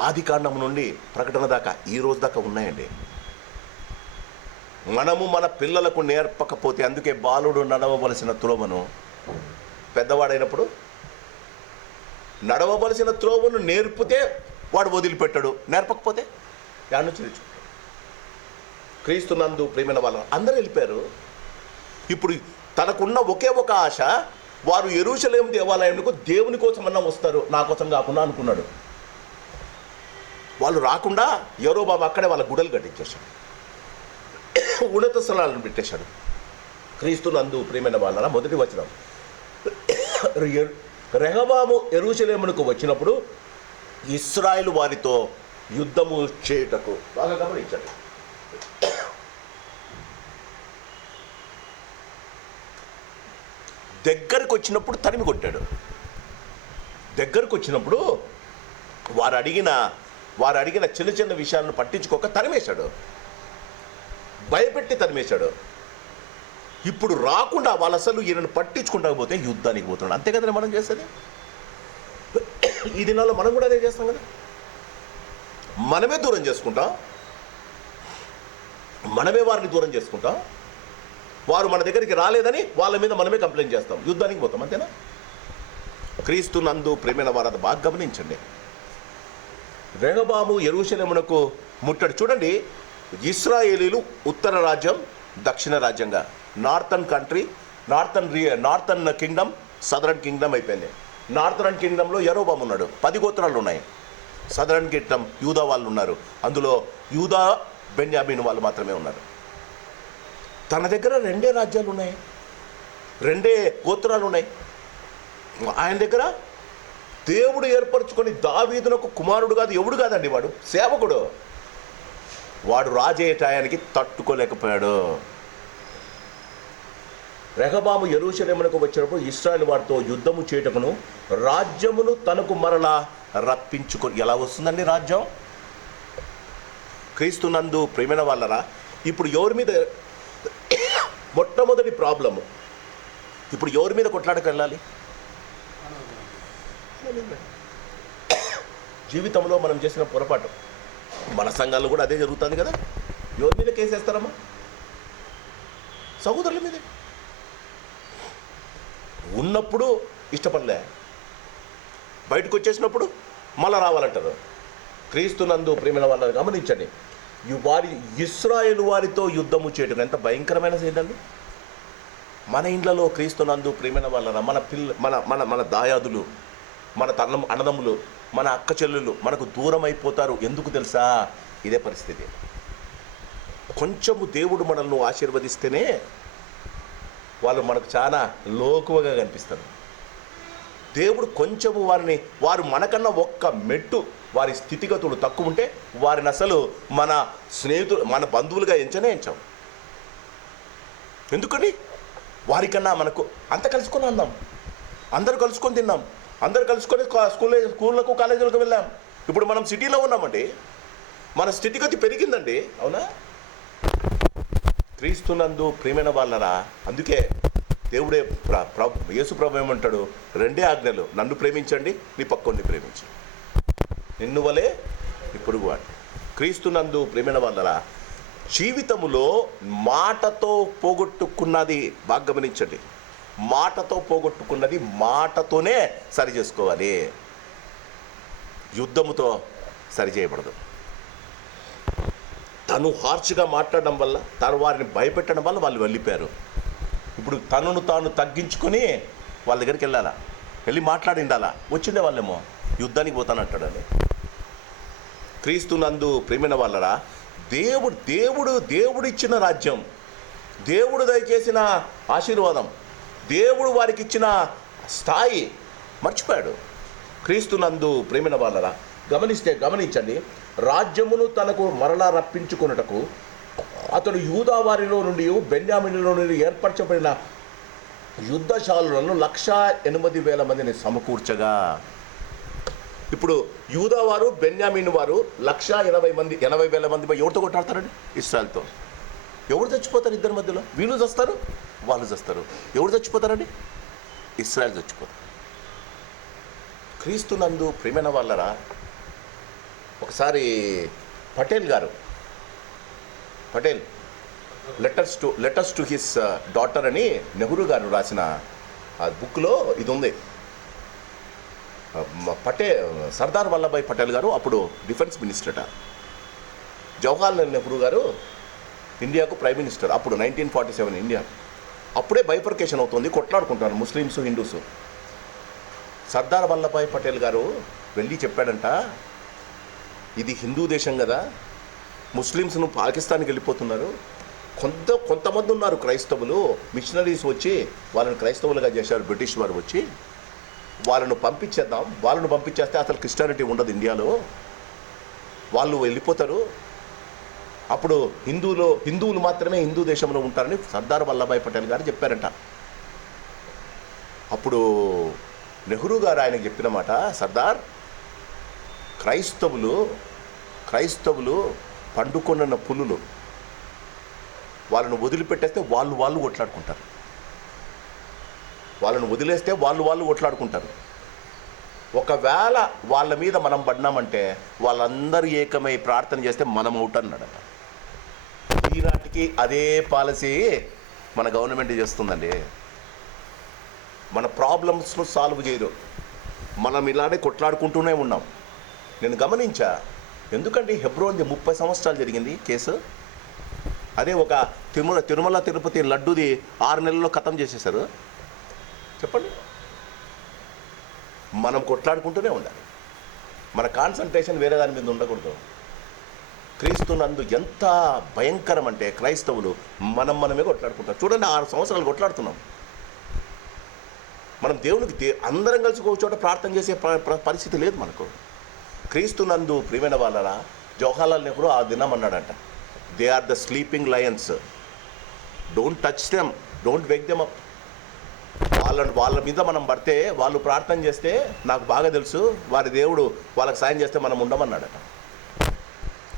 ఆదికాండం నుండి ప్రకటన దాకా ఈ రోజు దాకా ఉన్నాయండి. మనము మన పిల్లలకు నేర్పకపోతే, అందుకే బాలుడు నడవవలసిన త్రోవను పెద్దవాడైనప్పుడు నడవవలసిన త్రోవను నేర్పితే వాడు వదిలిపెట్టాడు, నేర్పకపోతే యాడ్ నుంచి తెచ్చు. క్రీస్తునందు ప్రేమైన వాళ్ళు అందరూ వెళ్ళిపోయారు. ఇప్పుడు తనకున్న ఒకే ఒక ఆశ, వారు యెరూషలేం దేవాలయంకు దేవుని కోసమన్నా వస్తారు, నా కోసం కాకుండా అనుకున్నాడు. వాళ్ళు రాకుండా యరొబాము అక్కడే వాళ్ళ గుడలు కట్టించేశాడు, ఉన్నత స్థలాలను పెట్టేశాడు. క్రీస్తునందు ప్రేమైన వాళ్ళ మొదటి వచనం, రెహబాము యెరూషలేమునకు వచ్చినప్పుడు ఇశ్రాయేలు వారితో యుద్ధము చేయుటకు, బాగా గమనించండి, దగ్గరకు వచ్చినప్పుడు తరిమి కొట్టాడు. దగ్గరకు వచ్చినప్పుడు వారు అడిగిన చిన్న చిన్న విషయాలను పట్టించుకోక తరిమేశాడు, భయపెట్టి తరిమేశాడు. ఇప్పుడు రాకుండా వాళ్ళు అసలు ఈయనను పట్టించుకుంటాకపోతే యుద్ధానికి పోతున్నాడు. అంతే కదండి మనం చేసేది. ఈ దినాల్లో మనం కూడా అదే చేస్తాం కదా. మనమే దూరం చేసుకుంటాం, మనమే వారిని దూరం చేసుకుంటాం. వారు మన దగ్గరికి రాలేదని వాళ్ళ మీద మనమే కంప్లైంట్ చేస్తాం, యుద్ధానికి పోతాం. అంతేనా? క్రీస్తునందు ప్రేమైన వారు అది బాగా గమనించండి. రెహబాము యెరూషలేమునకు ముట్టడి. చూడండి, ఇశ్రాయేలీలు ఉత్తర రాజ్యం, దక్షిణ రాజ్యంగా, northern country, northern Kingdom, southern Kingdom అయిపోయింది. నార్థరన్ కింగ్డమ్లో యరొబాము ఉన్నాడు. 10 గోత్రాలు ఉన్నాయి. సదరన్ కింగ్డమ్ యూదా వాళ్ళు ఉన్నారు. అందులో యూదా, బెన్యామీను వాళ్ళు మాత్రమే ఉన్నారు. తన దగ్గర 2 రాజ్యాలు ఉన్నాయి, 2 గోత్రాలు ఉన్నాయి. ఆయన దగ్గర దేవుడు ఏర్పరచుకొని దావీదునకు కుమారుడు కాదు, ఎవడు కాదండి, వాడు సేవకుడు. వాడు రాజేయటాయానికి తట్టుకోలేకపోయాడు. రెహబాము యెరూషలేమునకు వచ్చినప్పుడు ఇశ్రాయేలు వారితో యుద్ధము చేయుటకును రాజ్యమును తనకు మరలా రప్పించుకొని. ఎలా వస్తుందండి రాజ్యం? క్రీస్తునందు ప్రేమైన వాళ్ళరా, ఇప్పుడు ఎవరి మీద మొట్టమొదటి ప్రాబ్లము, ఇప్పుడు ఎవరి మీద కొట్లాడకు వెళ్ళాలి? జీవితంలో మనం చేసిన పొరపాటు, మన సంఘాల్లో కూడా అదే జరుగుతుంది కదా. ఎవరి మీద కేసేస్తారమ్మా? సహోదరుల మీదే. ఉన్నప్పుడు ఇష్టపడలే, బయటకు వచ్చేసినప్పుడు మళ్ళా రావాలంటారు. క్రీస్తునందు ప్రేమైన వాళ్ళని గమనించండి. ఇశ్రాయేలు వారితో యుద్ధము చేయడం ఎంత భయంకరమైన సేదండి. మన ఇండ్లలో క్రీస్తునందు ప్రేమైన వాళ్ళ మన దాయాదులు, మన అన్నదమ్ములు, మన అక్క చెల్లెళ్ళు మనకు దూరం అయిపోతారు. ఎందుకు తెలుసా? ఇదే పరిస్థితి. కొంచెము దేవుడు మనల్ని ఆశీర్వదిస్తేనే వాళ్ళు మనకు చాలా లోకువగా కనిపిస్తారు. దేవుడు కొంచెము వారు మనకన్నా ఒక్క మెట్టు వారి స్థితిగతులు తక్కువ ఉంటే వారిని అసలు మన స్నేహితులు, మన బంధువులుగా ఎంచాం. ఎందుకని? వారికన్నా మనకు అంత కలుసుకొని అందాం, అందరూ కలుసుకొని తిన్నాం, అందరూ కలుసుకొని స్కూళ్ళకు కాలేజీలకు వెళ్ళాం. ఇప్పుడు మనం సిటీలో ఉన్నామండి, మన స్థితిగతి పెరిగిందండి. అవునా? క్రీస్తునందు ప్రియమైన వాళ్ళరా, అందుకే దేవుడే యేసు ప్రభు ఏమంటాడు? 2 ఆజ్ఞలు, నన్ను ప్రేమించండి, నీ పక్కోడిని ప్రేమించండి, నిన్ను వలే ఇప్పుడు వాడు. క్రీస్తునందు ప్రియమైన వాళ్ళరా, జీవితములో మాటతో పోగొట్టుకున్నది బాగా గమనించండి. మాటతో పోగొట్టుకున్నది మాటతోనే సరి చేసుకోవాలి, యుద్ధముతో సరి చేయబడదు. తను హార్ష్గా మాట్లాడడం వల్ల, తను వారిని భయపెట్టడం వల్ల వాళ్ళు వెళ్ళిపోయారు. ఇప్పుడు తనను తాను తగ్గించుకొని వాళ్ళ దగ్గరికి వెళ్ళాలా, వెళ్ళి మాట్లాడిండాలా, వచ్చిండే వాళ్ళేమో యుద్ధానికి పోతానంటాడని. క్రీస్తునందు ప్రేమైన వాళ్ళరా, దేవుడు ఇచ్చిన రాజ్యం, దేవుడు దయచేసిన ఆశీర్వాదం, దేవుడు వారికి ఇచ్చిన స్థాయి మర్చిపోయాడు. క్రీస్తునందు ప్రేమైన వాళ్ళరా, గమనించండి, రాజ్యమును తనకు మరలా రప్పించుకొనుటకు అతడు యూదా వారిలో నుండి బెన్యామీనులో నుండి ఏర్పరచబడిన యుద్ధశాలులను 1,80,000 మందిని సమకూర్చగా, ఇప్పుడు యూదా వారు బెన్యామీను వారు 1,80,000 మంది ఎవరితో కొట్టాడతారండి? ఇశ్రాయేల్తో. ఎవరు చచ్చిపోతారు? ఇద్దరి మధ్యలో వీళ్ళు చస్తారు, వాళ్ళు చస్తారు. ఎవరు చచ్చిపోతారండి? ఇశ్రాయేల్ చచ్చిపోతారు. క్రీస్తునందు ప్రియమైన వాళ్ళరా, ఒకసారి Patel letters to his daughter అని నెహ్రూ గారు రాసిన ఆ బుక్లో ఇది ఉంది. సర్దార్ వల్లభాయ్ పటేల్ గారు అప్పుడు డిఫెన్స్ మినిస్టర్, జవహర్లాల్ నెహ్రూ గారు ఇండియాకు ప్రైమ్ మినిస్టర్. అప్పుడు 1947 ఇండియా. అప్పుడే బైఫర్కేషన్ అవుతుంది, కొట్లాడుకుంటారు ముస్లిమ్స్ హిందూస్. సర్దార్ వల్లభాయ్ పటేల్ గారు వెళ్ళి చెప్పాడంట, ఇది హిందూ దేశం కదా, ముస్లిమ్స్ను పాకిస్తాన్కి వెళ్ళిపోతున్నారు, కొంతమంది ఉన్నారు క్రైస్తవులు, మిషనరీస్ వచ్చి వాళ్ళని క్రైస్తవులుగా చేశారు బ్రిటిష్ వారు వచ్చి, వాళ్ళను పంపించేస్తే అసలు క్రిస్టియానిటీ ఉండదు ఇండియాలో, వాళ్ళు వెళ్ళిపోతారు, అప్పుడు హిందువులు మాత్రమే హిందూ దేశంలో ఉంటారని సర్దార్ వల్లభాయ్ పటేల్ గారు చెప్పారంట. అప్పుడు నెహ్రూ గారు ఆయనకు చెప్పిన మాట, సర్దార్, క్రైస్తవులు పండుకొన్న పులులు, వాళ్ళను వదిలిపెట్టేస్తే వాళ్ళు కొట్లాడుకుంటారు, వాళ్ళను వదిలేస్తే వాళ్ళు కొట్లాడుకుంటారు. ఒకవేళ వాళ్ళ మీద మనం పడినామంటే వాళ్ళందరూ ఏకమై ప్రార్థన చేస్తే మనం అవుట్ అన్నాడట. ఈనాటికి అదే పాలసీ మన గవర్నమెంట్ చేస్తుందండి. మన ప్రాబ్లమ్స్ను సాల్వ్ చేయరు, మనం ఇలానే కొట్లాడుకుంటూనే ఉన్నాం. నేను గమనించా, ఎందుకంటే హెబ్రోన్ది 30 సంవత్సరాలు జరిగింది కేసు. అదే ఒక తిరుమల తిరుపతి లడ్డూది 6 నెలల్లో ఖతం చేసేశారు. చెప్పండి, మనం కొట్లాడుకుంటూనే ఉండాలి, మన కాన్సన్ట్రేషన్ వేరే దాని మీద ఉండకూడదు. క్రీస్తునందు ఎంత భయంకరం అంటే క్రైస్తవులు మనమే కొట్లాడుకుంటారు. చూడండి, 6 సంవత్సరాలు కొట్లాడుతున్నాం. మనం దేవునికి అందరం కలిసి ఒక చోట ప్రార్థన చేసే పరిస్థితి లేదు మనకు. క్రీస్తునందు ప్రియమైన వాళ్ళరా, జవహర్లాల్ నెహ్రూ ఆ దినం అన్నాడంట, they are the sleeping lions, don't touch them, don't wake them up. వాళ్ళ మీద మనం పడితే, వాళ్ళు ప్రార్థన చేస్తే నాకు బాగా తెలుసు, వారి దేవుడు వాళ్ళకి సాయం చేస్తే మనం ఉండమన్నాడట.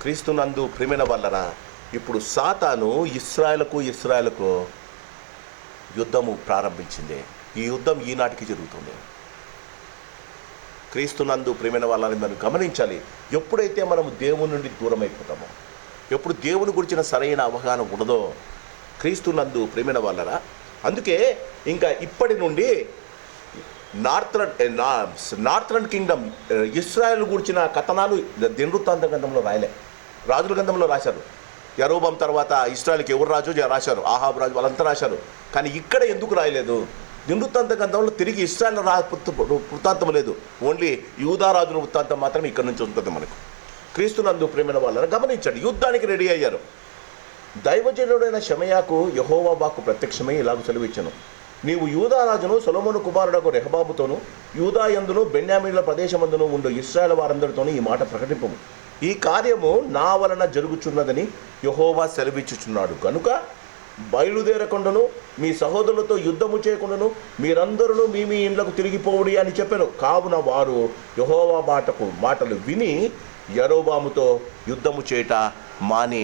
క్రీస్తునందు ప్రియమైన వాళ్ళరా, ఇప్పుడు సాతాను ఇస్రాయేలుకు యుద్ధము ప్రారంభించింది. ఈ యుద్ధం ఈనాటికి జరుగుతుంది. క్రీస్తునందు ప్రియమైన వాళ్ళని మనం గమనించాలి. ఎప్పుడైతే మనము దేవుని నుండి దూరం అయిపోతామో, ఎప్పుడు దేవుని గురించిన సరైన అవగాహన ఉండదో, క్రీస్తునందు ప్రియమైన వాళ్ళరా, అందుకే ఇంకా ఇప్పటి నుండి నార్థరన్ కింగ్డమ్ ఇస్రాయేల్ గురించిన కథనాలు దినవృత్తాంత గ్రంథంలో రాయలే, రాజుల గ్రంథంలో రాశారు. యరోబాం తర్వాత ఇస్రాయేల్కి ఎవరు రాజు రాశారు, ఆహాబు రాజు, వాళ్ళంతా రాశారు. కానీ ఇక్కడ ఎందుకు రాయలేదు? దినవృత్తాంత గ్రంథంలో తిరిగి ఇశ్రాయేల్ వృత్తాంతం లేదు, ఓన్లీ యూదారాజుల వృత్తాంతం మాత్రమే ఇక్కడ నుంచి ఉంటుంది మనకు. క్రీస్తునందు ప్రేమైన వాళ్ళని గమనించండి, యుద్ధానికి రెడీ అయ్యారు. దైవజనుడైన షమయాకు యెహోవా వాక్కు ప్రత్యక్షమై ఇలాగ సెలవిచ్చెను, నీవు యూదారాజును సొలొమోను కుమారుడకు రెహబాముతోను యూదా యందును బెన్యామీనుల ప్రదేశమందును ఉండు ఇశ్రాయేలు వారందరితోనూ ఈ మాట ప్రకటింపము. ఈ కార్యము నా వలన జరుగుచున్నదని యెహోవా సెలవిచ్చుచున్నాడు కనుక బయలుదేరకుండాను మీ సహోదరులతో యుద్ధము చేయకుండాను మీరందరూ మీ మీ ఇండ్లకు తిరిగిపోవుడి అని చెప్పాను. కావున వారు యెహోవా మాటలు విని యరొబాముతో యుద్ధము చేయట మాని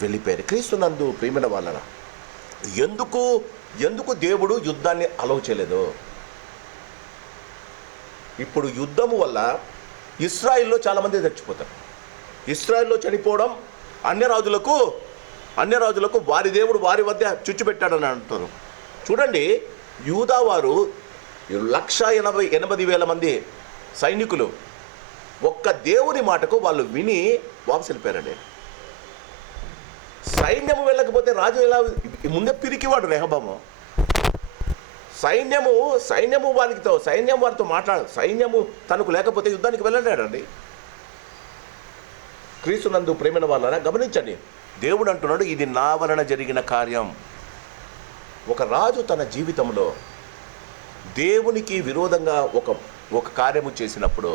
వెళ్ళిపోయారు. క్రీస్తునందు ప్రియమైన వాళ్ళరా, ఎందుకు దేవుడు యుద్ధాన్ని అలౌ చేయలేదు? ఇప్పుడు యుద్ధము వల్ల ఇశ్రాయిల్లో చాలామంది చచ్చిపోతారు. ఇశ్రాయిల్లో చనిపోవడం అన్య రాజులకు వారి దేవుడు వారి వద్ద చుచ్చుపెట్టాడని అంటారు. చూడండి, యూదా వారు 1,80,000 మంది సైనికులు ఒక్క దేవుని మాటకు వాళ్ళు విని వాపసు వెళ్ళిపోయారండి. సైన్యము వెళ్ళకపోతే రాజు ఎలా? ముందే పిరికివాడు రెహబాము. సైన్యము వారితో మాట్లాడు, సైన్యము తనకు లేకపోతే యుద్ధానికి వెళ్ళలేడండి. క్రీస్తునందు ప్రేమైన వాళ్ళని గమనించండి, దేవుడు అంటున్నాడు, ఇది నా వలన జరిగిన కార్యం. ఒక రాజు తన జీవితంలో దేవునికి విరోధంగా ఒక కార్యము చేసినప్పుడు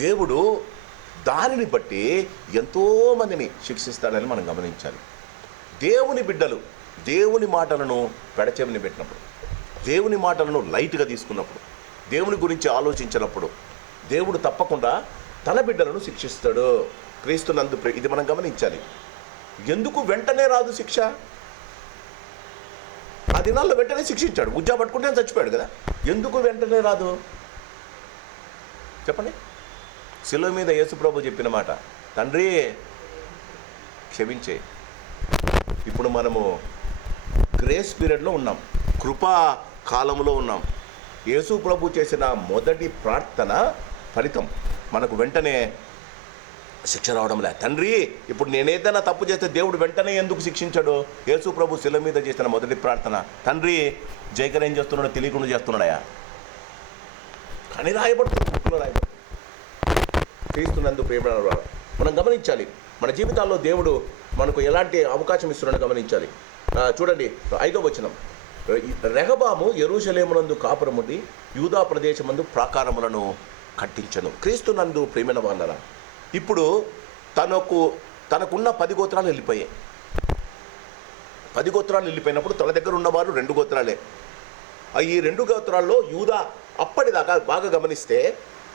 దేవుడు దానిని బట్టి ఎంతోమందిని శిక్షిస్తాడని మనం గమనించాలి. దేవుని బిడ్డలు దేవుని మాటలను పెడచెవిని పెట్టినప్పుడు, దేవుని మాటలను లైట్గా తీసుకున్నప్పుడు, దేవుని గురించి ఆలోచించినప్పుడు దేవుడు తప్పకుండా తన బిడ్డలను శిక్షిస్తాడు. క్రీస్తునందు ఇది మనం గమనించాలి. ఎందుకు వెంటనే రాదు శిక్ష? ఆ దినాల్లో వెంటనే శిక్షించాడు. ఉజ్జా పట్టుకుంటే చచ్చిపోయాడు కదా. ఎందుకు వెంటనే రాదు చెప్పండి? శిలువ మీద యేసు ప్రభు చెప్పిన మాట, తండ్రి క్షమించే. ఇప్పుడు మనము గ్రేస్ పీరియడ్లో ఉన్నాం, కృపా కాలంలో ఉన్నాం. యేసు ప్రభు చేసిన మొదటి ప్రార్థన ఫలితం మనకు వెంటనే శిక్ష రావడం లే. తండ్రి, ఇప్పుడు నేనేదైనా తప్పు చేస్తే దేవుడు వెంటనే ఎందుకు శిక్షించాడు? యేసు ప్రభు శిలువ మీద చేసిన మొదటి ప్రార్థన, తండ్రి జైకర్ ఏం చేస్తున్నాడో తెలియకుండా చేస్తున్నాడయా కానీ రాయబడుతుంది, బుక్లో రాయబడుతుంది. క్రీస్తునందు ప్రేమ మనం గమనించాలి. మన జీవితాల్లో దేవుడు మనకు ఎలాంటి అవకాశం ఇస్తున్నాడో గమనించాలి. చూడండి 5వ వచనం, రెహబాము యెరూషలేమునందు కాపురముండి యూదా ప్రదేశమందు ప్రాకారములను కట్టించను. క్రీస్తునందు ప్రేమైన వాళ్ళరా, ఇప్పుడు తనకున్న 10 గోత్రాలు వెళ్ళిపోయాయి. 10 గోత్రాలు వెళ్ళిపోయినప్పుడు తన దగ్గర ఉన్నవారు 2 గోత్రాలే. ఈ 2 గోత్రాల్లో యూదా అప్పటిదాకా బాగా గమనిస్తే,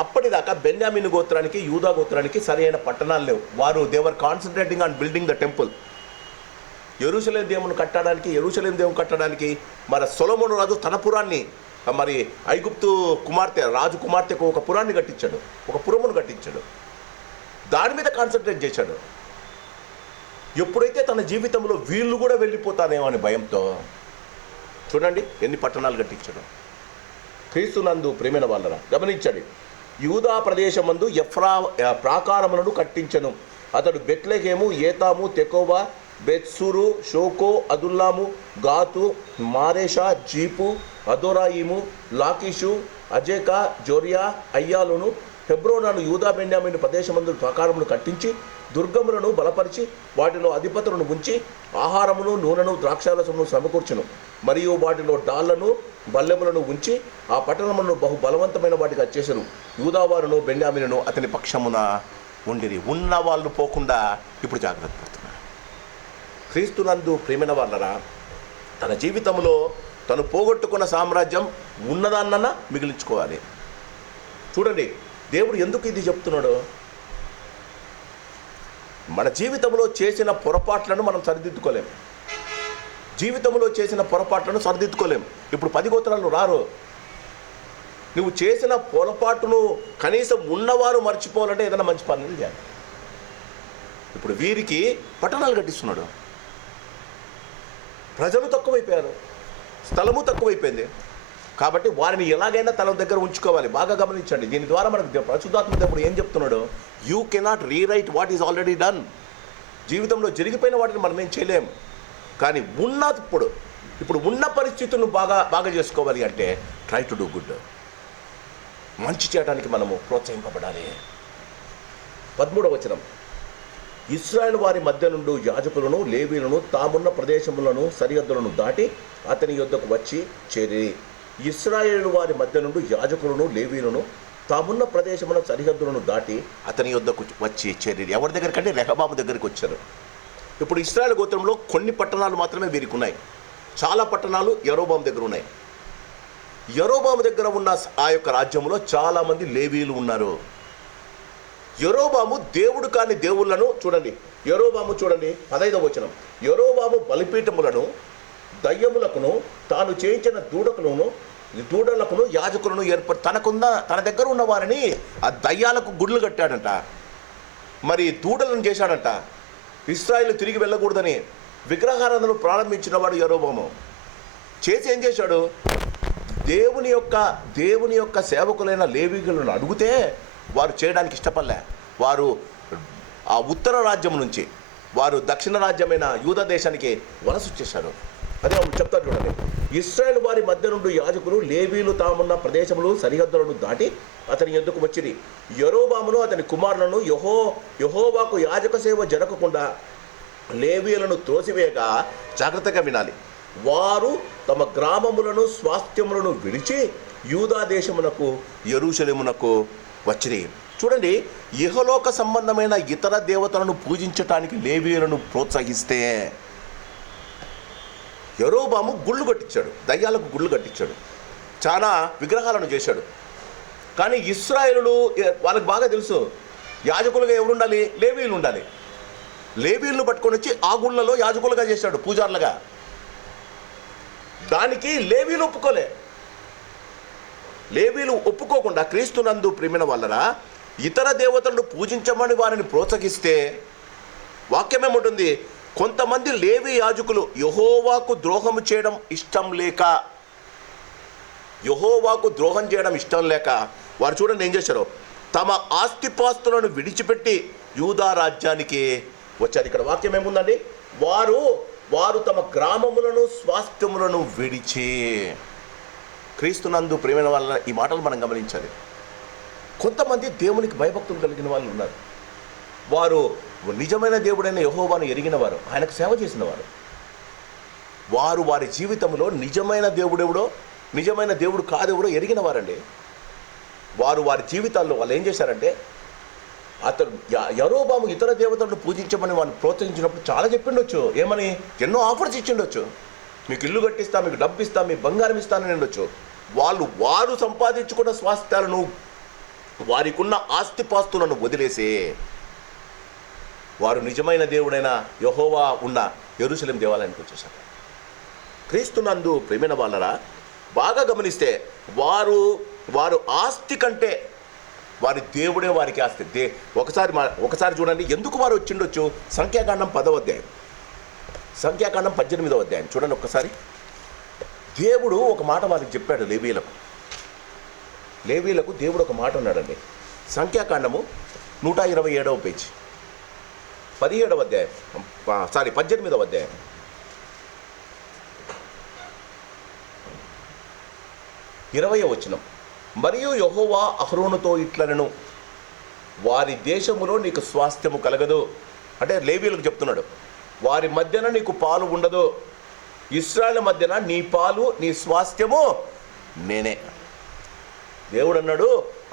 అప్పటిదాకా బెన్యామీను గోత్రానికి యూదా గోత్రానికి సరైన పట్టణాలు లేవు. వారు they were concentrating on building the temple. యెరూషలేం దేవుని కట్టడానికి మరి సొలొమోను రాజు తన పురాన్ని, మరి ఐగుప్తు రాజు కుమార్తెకు ఒక పురాన్ని కట్టించాడు, ఒక పురమును కట్టించాడు. దాని మీద కాన్సన్ట్రేట్ చేశాడు. ఎప్పుడైతే తన జీవితంలో వీళ్ళు కూడా వెళ్ళిపోతారేమో అని భయంతో చూడండి ఎన్ని పట్టణాలు కట్టించాడు. క్రీస్తునందు ప్రేమైన వాళ్ళరా గమనించండి, యూదా ప్రదేశమందు ప్రాకారములను కట్టించెను. అతడు బెత్లెహేము, ఏతాము, తెకోవా, బెత్సూరు, షోకో, అదుల్లాము, గాతు, మారేషా, జీపు, అదోరాయిము, లాకీషు, అజేకా, జోరియా, అయ్యాలును, హెబ్రోనాను యూదా బెన్యామీను ప్రదేశమందు ప్రాకారమును కట్టించి దుర్గములను బలపరిచి వాటిలో అధిపతులను ఉంచి ఆహారమును, నూనెను, ద్రాక్షారసమును సమకూర్చును. మరియు వాటిలో డాళ్లను, బల్లెములను ఉంచి ఆ పట్టణములను బహు బలవంతమైన వాటిగా చేసెను. యూదావారును బెన్యామీనును అతని పక్షమున ఉండిరి. ఉన్న వాళ్ళు పోకుండా ఇప్పుడు జాగ్రత్త పడుతున్నారు. క్రీస్తునందు ప్రేమైన వాళ్ళరా, తన జీవితంలో తను పోగొట్టుకున్న సామ్రాజ్యం ఉన్నదాన్నన్నా మిగిలించుకోవాలి. చూడండి దేవుడు ఎందుకు ఇది చెప్తున్నాడు? మన జీవితంలో చేసిన పొరపాట్లను మనం సరిదిద్దుకోలేం. ఇప్పుడు 10 గోత్రాలు రారు. నువ్వు చేసిన పొరపాటును కనీసం ఉన్నవారు మర్చిపోవాలంటే ఏదైనా మంచి పనులు చేయాలి. ఇప్పుడు వీరికి పట్టణాలు కట్టిస్తున్నాడు. ప్రజలు తక్కువైపోయారు, స్థలము తక్కువైపోయింది. కాబట్టి వారిని ఎలాగైనా తన దగ్గర ఉంచుకోవాలి. బాగా గమనించండి, దీని ద్వారా మనకు పరిశుద్ధాత్మ దేవుడు ఏం చెప్తున్నాడు? You cannot rewrite what is already done. జీవితంలో జరిగిపోయిన వాటిని మనం ఏం చేయలేం. కానీ ఉన్నప్పుడు ఇప్పుడు ఉన్న పరిస్థితులను బాగా చేసుకోవాలి అంటే ట్రై టు డూ గుడ్. మంచి చేయడానికి మనము ప్రోత్సహింపబడాలి. 13వ వచనం, ఇశ్రాయేలు వారి మధ్య నుండి యాజకులను లేవీలను తామున్న ప్రదేశములను సరిహద్దులను దాటి అతని యొద్దకు వచ్చి చేరి. ఇశ్రాయేలు వారి మధ్య నుండి యాజకులను లేవీలను తామున్న ప్రదేశముల సరిహద్దులను దాటి అతని యొద్దకు వచ్చి చేరి. ఎవరి దగ్గర కంటే రెహబాము దగ్గరికి వచ్చారు. ఇప్పుడు ఇశ్రాయేలు గోత్రంలో కొన్ని పట్టణాలు మాత్రమే వీరికి ఉన్నాయి. చాలా పట్టణాలు యరొబాము దగ్గర ఉన్నాయి. యరొబాము దగ్గర ఉన్న ఆ యొక్క రాజ్యంలో చాలామంది లేవీలు ఉన్నారు. యరొబాము దేవుడు కాని దేవుళ్ళను చూడండి. యరొబాము చూడండి 15వ వచనం, యరొబాము బలిపీఠములను దయ్యములకును తాను చేయించిన దూడలకును యాజకులను తన దగ్గర ఉన్న వారిని ఆ దయ్యాలకు గుడ్లు కట్టాడంట. మరి దూడలను చేశాడంట. ఇశ్రాయేలు తిరిగి వెళ్ళకూడదని విగ్రహారాధనను ప్రారంభించిన వాడు యరొబాము. చేసి ఏం చేశాడు? దేవుని యొక్క సేవకులైన లేవీయులను అడిగితే వారు చేయడానికి ఇష్టపడలే. వారు ఆ ఉత్తర రాజ్యం నుంచి వారు దక్షిణ రాజ్యమైన యూదా దేశానికి వలస వచ్చేశారు. అదే చెప్తారు చూడండి, ఇశ్రాయేలు వారి మధ్య నుండి యాజకులు లేవీలు తామున్న ప్రదేశములు సరిహద్దులను దాటి అతని యొద్దకు వచ్చిరి. యరొబామును అతని కుమారులను యెహోవాకు యాజక సేవ జరగకుండా లేవీయులను త్రోసివేయగా జాగ్రత్తగా వినాలి. వారు తమ గ్రామములను స్వాస్థ్యములను విడిచి యూదా దేశమునకు యెరూషలేమునకు వచ్చిరి. చూడండి, ఇహలోక సంబంధమైన ఇతర దేవతలను పూజించటానికి లేవీయులను ప్రోత్సహిస్తే యరొబాము గుళ్ళు కట్టించాడు, దయ్యాలకు గుళ్ళు కట్టించాడు, చాలా విగ్రహాలను చేశాడు. కానీ ఇశ్రాయేలులు వాళ్ళకి బాగా తెలుసు యాజకులుగా ఎవరు ఉండాలి? లేవీయులు ఉండాలి. లేవీయులను పట్టుకొని వచ్చి ఆ గుళ్ళలో యాజకులుగా చేశాడు, పూజారులుగా. దానికి లేవీయులు ఒప్పుకోలే. లేవీయులు ఒప్పుకోకుండా క్రీస్తునందు ప్రియమైన వాళ్ళరా ఇతర దేవతలను పూజించమని వారిని ప్రోత్సహిస్తే వాక్యం ఏముంటుంది? కొంతమంది లేవీ యాజకులు యెహోవాకు ద్రోహం చేయడం ఇష్టం లేక వారు చూడండి ఏం చేశారు? తమ ఆస్తిపాస్తులను విడిచిపెట్టి యూదా రాజ్యానికి వచ్చారు. ఇక్కడ వాక్యం ఏముందండి? వారు తమ గ్రామములను స్వాస్థ్యములను విడిచి. క్రీస్తునందు ప్రియమైన వాళ్ళ ఈ మాటలు మనం గమనించాలి. కొంతమంది దేవునికి భయభక్తులు కలిగిన వాళ్ళు ఉన్నారు. వారు నిజమైన దేవుడైన యెహోవాను ఎరిగిన వారు, ఆయనకు సేవ చేసిన వారు వారి జీవితంలో నిజమైన దేవుడెవడో నిజమైన దేవుడు కాదెవడో ఎరిగిన వారండి. వారి జీవితాల్లో వాళ్ళు ఏం చేశారంటే, అతను యరొబాము ఇతర దేవతలను పూజించమని వాడిని ప్రోత్సహించినప్పుడు చాలా చెప్పిండొచ్చు. ఏమని? ఎన్నో ఆఫర్స్ ఇచ్చిండొచ్చు. మీకు ఇల్లు కట్టిస్తా, మీకు డబ్బు ఇస్తా, మీ బంగారం ఇస్తానని ఉండొచ్చు. వారు సంపాదించుకున్న స్వాస్థ్యాలను, వారికున్న ఆస్తిపాస్తులను వదిలేసి వారు నిజమైన దేవుడైన యెహోవా ఉన్న యెరూషలేం దేవాలయానికి వచ్చేసారు. క్రీస్తునందు ప్రియమైన వాళ్ళరా బాగా గమనిస్తే వారు ఆస్తి కంటే వారి దేవుడే వారికి ఆస్తి. ఒకసారి చూడండి ఎందుకు వారు వచ్చిండొచ్చు. సంఖ్యాకాండం 10వ అధ్యాయం, సంఖ్యాకాండం 18వ అధ్యాయం చూడండి ఒక్కసారి. దేవుడు ఒక మాట వారికి చెప్పాడు. లేవీలకు దేవుడు ఒక మాట అన్నాడండి. సంఖ్యాకాండము 127వ పేజీ, 17వ అధ్యాయం, 18వ అధ్యాయం. ఇరవయో వచనం, మరియు యెహోవా అహరోనుతో ఇట్లనెను, వారి దేశములో నీకు స్వాస్థ్యము కలగదు. అంటే లేవీయులకు చెప్తున్నాడు, వారి మధ్యన నీకు పాలు ఉండదు. ఇశ్రాయేలు మధ్యన నీ పాలు నీ స్వాస్థ్యము నేనే. దేవుడు అన్నాడు,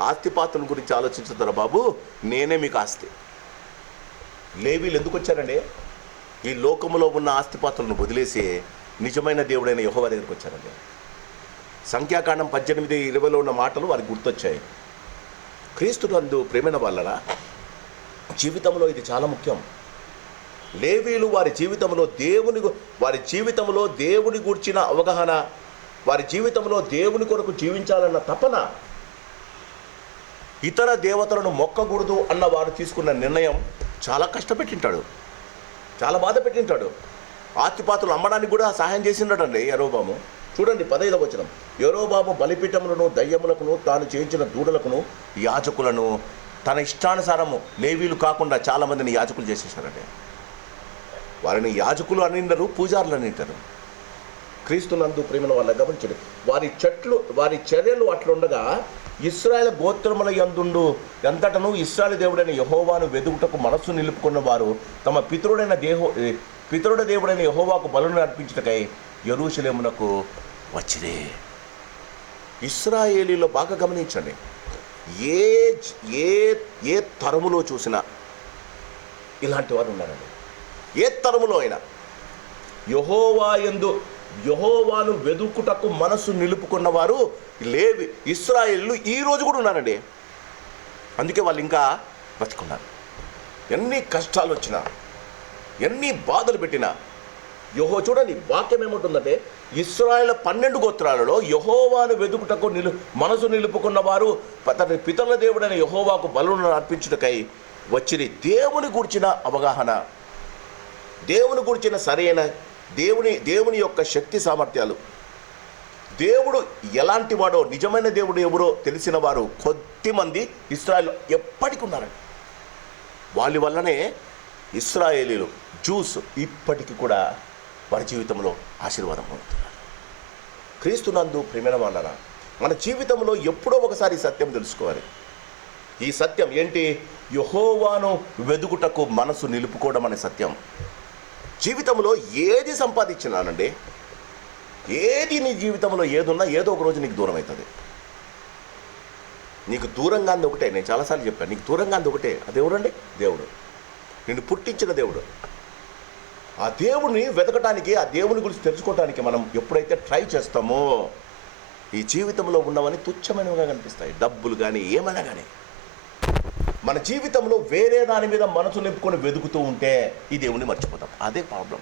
ఆస్తిపాత్రల గురించి ఆలోచించుతారా బాబు, నేనే మీకు ఆస్తి. లేవీలు ఎందుకు వచ్చారండి? ఈ లోకములో ఉన్న ఆస్తిపాత్రలను వదిలేసి నిజమైన దేవుడైన యెహోవా దగ్గరికి వచ్చారండి. సంఖ్యాకాండం 18:20లో ఉన్న మాటలు వారికి గుర్తొచ్చాయి. క్రీస్తునందు ప్రేమైన వాళ్ళరా జీవితంలో ఇది చాలా ముఖ్యం. లేవీలు వారి జీవితంలో దేవుని గూర్చిన అవగాహన, వారి జీవితంలో దేవుని కొరకు జీవించాలన్న తపన, ఇతర దేవతలను మొక్కకూడదు అన్న వారు తీసుకున్న నిర్ణయం చాలా కష్టపెట్టింటాడు, చాలా బాధ పెట్టింటాడు. ఆస్తిపాత్రలు అమ్మడానికి కూడా సహాయం చేసిండటండి యరొబాము. చూడండి 15వ వచనం, యరొబాము బలిపీఠములను దయ్యములకును తాను చేయించిన దూడలకును యాజకులను తన ఇష్టానుసారము, లేవీలు కాకుండా చాలామందిని యాజకులు చేసేసారండి. వారిని యాజకులు అనింటారు, పూజారులు అనింటారు. క్రీస్తునందు ప్రేమను వాళ్ళ గమనించండి. వారి చర్యలు అట్లుండగా ఇశ్రాయేలు గోత్రముల యందుండు ఎంతటను ఇశ్రాయేలు దేవుడైన యెహోవాను వెదుకుటకు మనస్సు నిలుపుకున్న వారు తమ పితరుడ దేవుడైన యెహోవాకు బలులను అర్పించుటకై యెరూషలేమునకు వచ్చిరే. ఇశ్రాయేలీలో బాగా గమనించండి, ఏ ఏ ఏ తరములో చూసినా ఇలాంటి వారు ఉన్నారండి. ఏ తరములో అయినా యెహోవాను వెదుకుటకు మనసు నిలుపుకున్న వారు లేవి ఇశ్రాయేలు ఈ రోజు కూడా ఉన్నారండి. అందుకే వాళ్ళు ఇంకా బతికున్నారు. ఎన్ని కష్టాలు వచ్చినా, ఎన్ని బాధలు పెట్టినా చూడండి వాక్యం ఏముంటుందంటే, ఇశ్రాయేలు 12 గోత్రాలలో యెహోవాను వెదుకుటకు మనసు నిలుపుకున్న వారు తన పితరుల దేవుడైన యెహోవాకు బలులను అర్పించుటకై వచ్చిరి. దేవుని గూర్చిన అవగాహన, దేవుని గూర్చిన సరైన దేవుని యొక్క శక్తి సామర్థ్యాలు, దేవుడు ఎలాంటి వాడో, నిజమైన దేవుడు ఎవరో తెలిసిన వారు కొద్దిమంది ఇశ్రాయేలు ఎప్పటికి ఉన్నారండి. వాళ్ళ వల్లనే ఇశ్రాయేలీలు జూస్ ఇప్పటికీ కూడా వారి జీవితంలో ఆశీర్వాదం పొందుతున్నారు. క్రీస్తునందు ప్రియమైన వాళ్ళరా, మన జీవితంలో ఎప్పుడో ఒకసారి ఈ సత్యం తెలుసుకోవాలి. ఈ సత్యం ఏంటి? యెహోవాను వెదుకుటకు మనసు నిలుపుకోవడం అనే సత్యం. జీవితంలో ఏది సంపాదించినానండి, ఏది నీ జీవితంలో ఏదున్నా ఏదో ఒక రోజు నీకు దూరం అవుతుంది. నీకు దూరంగా అంది ఒకటే, నేను చాలాసార్లు చెప్పాను, నీకు దూరంగా అంది ఒకటే. అది ఎవరండి? దేవుడు. నిన్ను పుట్టించిన దేవుడు. ఆ దేవుడిని వెతకటానికి, ఆ దేవుని గురించి తెలుసుకోవటానికి మనం ఎప్పుడైతే ట్రై చేస్తామో ఈ జీవితంలో ఉన్నవన్నీ తుచ్చమైనవిగా కనిపిస్తాయి. డబ్బులు కానీ ఏమైనా కానీ మన జీవితంలో వేరే దాని మీద మనసు నింపుకొని వెతుకుతూ ఉంటే ఈ దేవుని మర్చిపోతాం. అదే ప్రాబ్లం.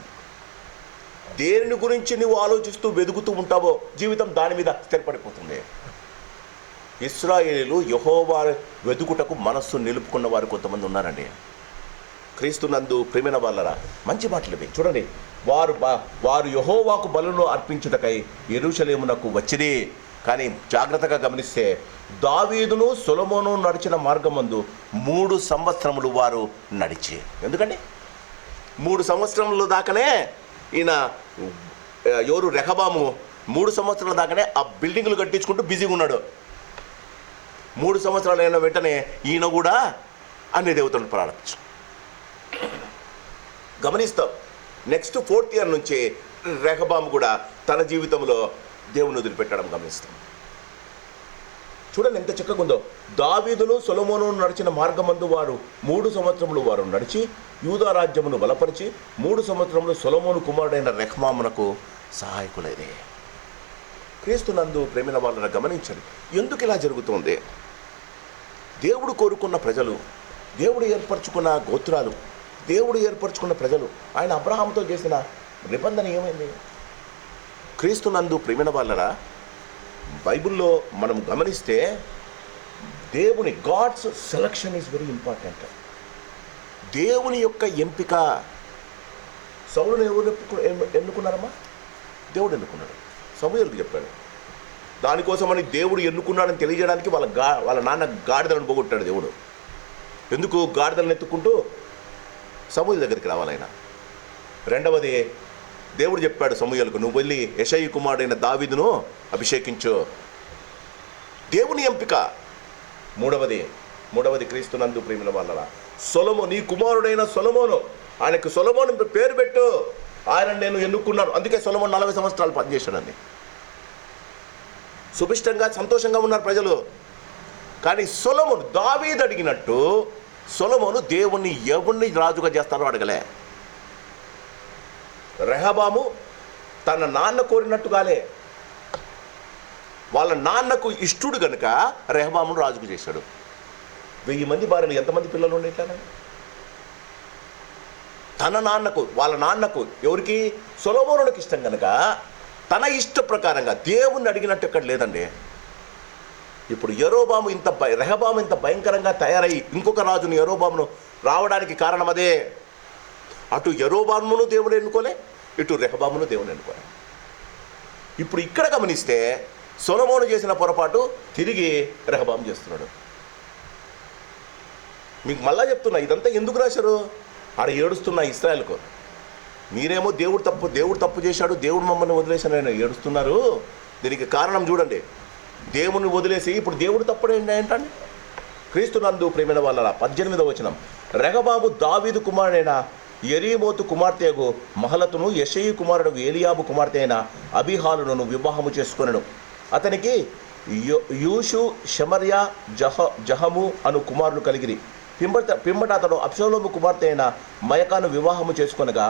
దేని గురించి నువ్వు ఆలోచిస్తూ వెతుకుతూ ఉంటావో జీవితం దాని మీద స్థిరపడిపోతుంది. ఇశ్రాయేలీలు యెహోవా వెతుకుటకు మనస్సు నిలుపుకున్న వారు కొంతమంది ఉన్నారండి. క్రీస్తునందు ప్రియమైన వాళ్ళరా, మంచి మాటలు ఇవి. చూడండి, వారు యెహోవాకు బలులను అర్పించుటకై యెరూషలేమునకు వచ్చిరి. కానీ జాగ్రత్తగా గమనిస్తే దావీదును సొలొమోను నడిచిన మార్గమందు 3 సంవత్సరములు వారు నడిచి. ఎందుకండి 3 సంవత్సరముల దాకానే ఈయన రెహబాము 3 సంవత్సరాల దాకానే ఆ బిల్డింగులు కట్టించుకుంటూ బిజీగా ఉన్నాడు. 3 సంవత్సరాలు అయిన వెంటనే ఈయన కూడా అన్ని దేవతలను ప్రారంభించాడు. గమనిస్తాం, నెక్స్ట్ 4th ఇయర్ నుంచి రెహబాము కూడా తన జీవితంలో దేవుని వదిలిపెట్టడం గమనిస్తాం. చూడండి ఎంత చక్కగా ఉందో. దావీదును సొలొమోను నడిచిన మార్గమందు వారు 3 సంవత్సరములు వారు నడిచి యూదా రాజ్యమును బలపరిచి 3 సంవత్సరములు సొలొమోను కుమారుడైన రెహబామునకు సహాయకులైరే. క్రీస్తునందు ప్రేమైన వాళ్ళని గమనించండి, ఎందుకు ఇలా జరుగుతుంది? దేవుడు కోరుకున్న ప్రజలు, దేవుడు ఏర్పరచుకున్న గోత్రాలు, దేవుడు ఏర్పరచుకున్న ప్రజలు, ఆయన అబ్రహాముతో చేసిన నిబంధన ఏమైంది? క్రీస్తునందు ప్రేమైన వాళ్ళరా, బైబిల్లో మనం గమనిస్తే God's selection is very important. దేవుని యొక్క ఎంపిక. సౌలును ఎవరు ఎన్నుకున్నారమ్మా? దేవుడు ఎన్నుకున్నాడు. సమూయేలుకు చెప్పాడు. దానికోసమని దేవుడు ఎన్నుకున్నాడని తెలియజేయడానికి వాళ్ళ నాన్న గాడిదలను పోగొట్టాడు దేవుడు. ఎందుకు? గాడిదలను ఎత్తుకుంటూ సమూయేలు దగ్గరికి రావాలి ఆయన. రెండవది, దేవుడు చెప్పాడు సమూయేలుకు, నువ్వు వెళ్ళి యెషయి కుమారుడైన దావీదును అభిషేకించు. దేవుని ఎంపిక. మూడవది క్రీస్తునందు ప్రియమైన వాళ్ళరా, నీ కుమారుడైన సొలొమోను, ఆయనకు సొలొమోను పేరు పెట్టు, ఆయన నేను ఎన్నుకున్నాను. అందుకే సొలొమోను 40 సంవత్సరాలు పనిచేశాడండి. సుభిష్టంగా సంతోషంగా ఉన్నారు ప్రజలు. కానీ సొలొమోను, దావీదు అడిగినట్టు సొలొమోను దేవుణ్ణి ఎవరిని రాజుగా చేస్తారో అడగలే. రెహబాము తన నాన్న కోరినట్టుగాలే, వాళ్ళ నాన్నకు ఇష్టుడు గనుక రెహబామును రాజుకు చేశాడు. 1000 మంది భార్యలు, ఎంతమంది పిల్లలు ఉండేట్లా? వాళ్ళ నాన్నకు ఎవరికి? సొలొమోనుడికి ఇష్టం కనుక తన ఇష్ట ప్రకారంగా దేవుణ్ణి అడిగినట్టు ఎక్కడ లేదండి. ఇప్పుడు రెహబాము ఇంత భయంకరంగా తయారై ఇంకొక రాజుని యరొబామును రావడానికి కారణం అదే. అటు యరొబామును దేవుడు ఎన్నుకోలే, ఇటు రెహబామును దేవుడు ఎన్నుకోలే. ఇప్పుడు ఇక్కడ గమనిస్తే సొలొమోను చేసిన పొరపాటు తిరిగి రెహబాము చేస్తున్నాడు. మీకు మళ్ళా చెప్తున్నా, ఇదంతా ఎందుకు రాశారు? ఆడ ఏడుస్తున్న ఇశ్రాయేలుకు. మీరేమో దేవుడు తప్పు చేశాడు, దేవుడు మమ్మల్ని వదిలేశానని ఏడుస్తున్నారు. దీనికి కారణం చూడండి, దేవుని వదిలేసి ఇప్పుడు దేవుడు తప్పుడు ఏంటండి? క్రీస్తునందు ప్రేమైన వాళ్ళ 18వ వచనం, రెహబాము దావీదు కుమారుడైన యెరీమోతు కుమార్తెగు మహలతును యెషయి కుమారుడు ఏలియాబు కుమార్తె అయిన అబీహాలును వివాహము చేసుకొనెను. అతనికి యూషు, షమర్యా, జహము అను కుమారులు కలిగిరి. పిమ్మట అతడు అబ్షాలోము కుమార్తె అయిన మయకాను వివాహము చేసుకొనగా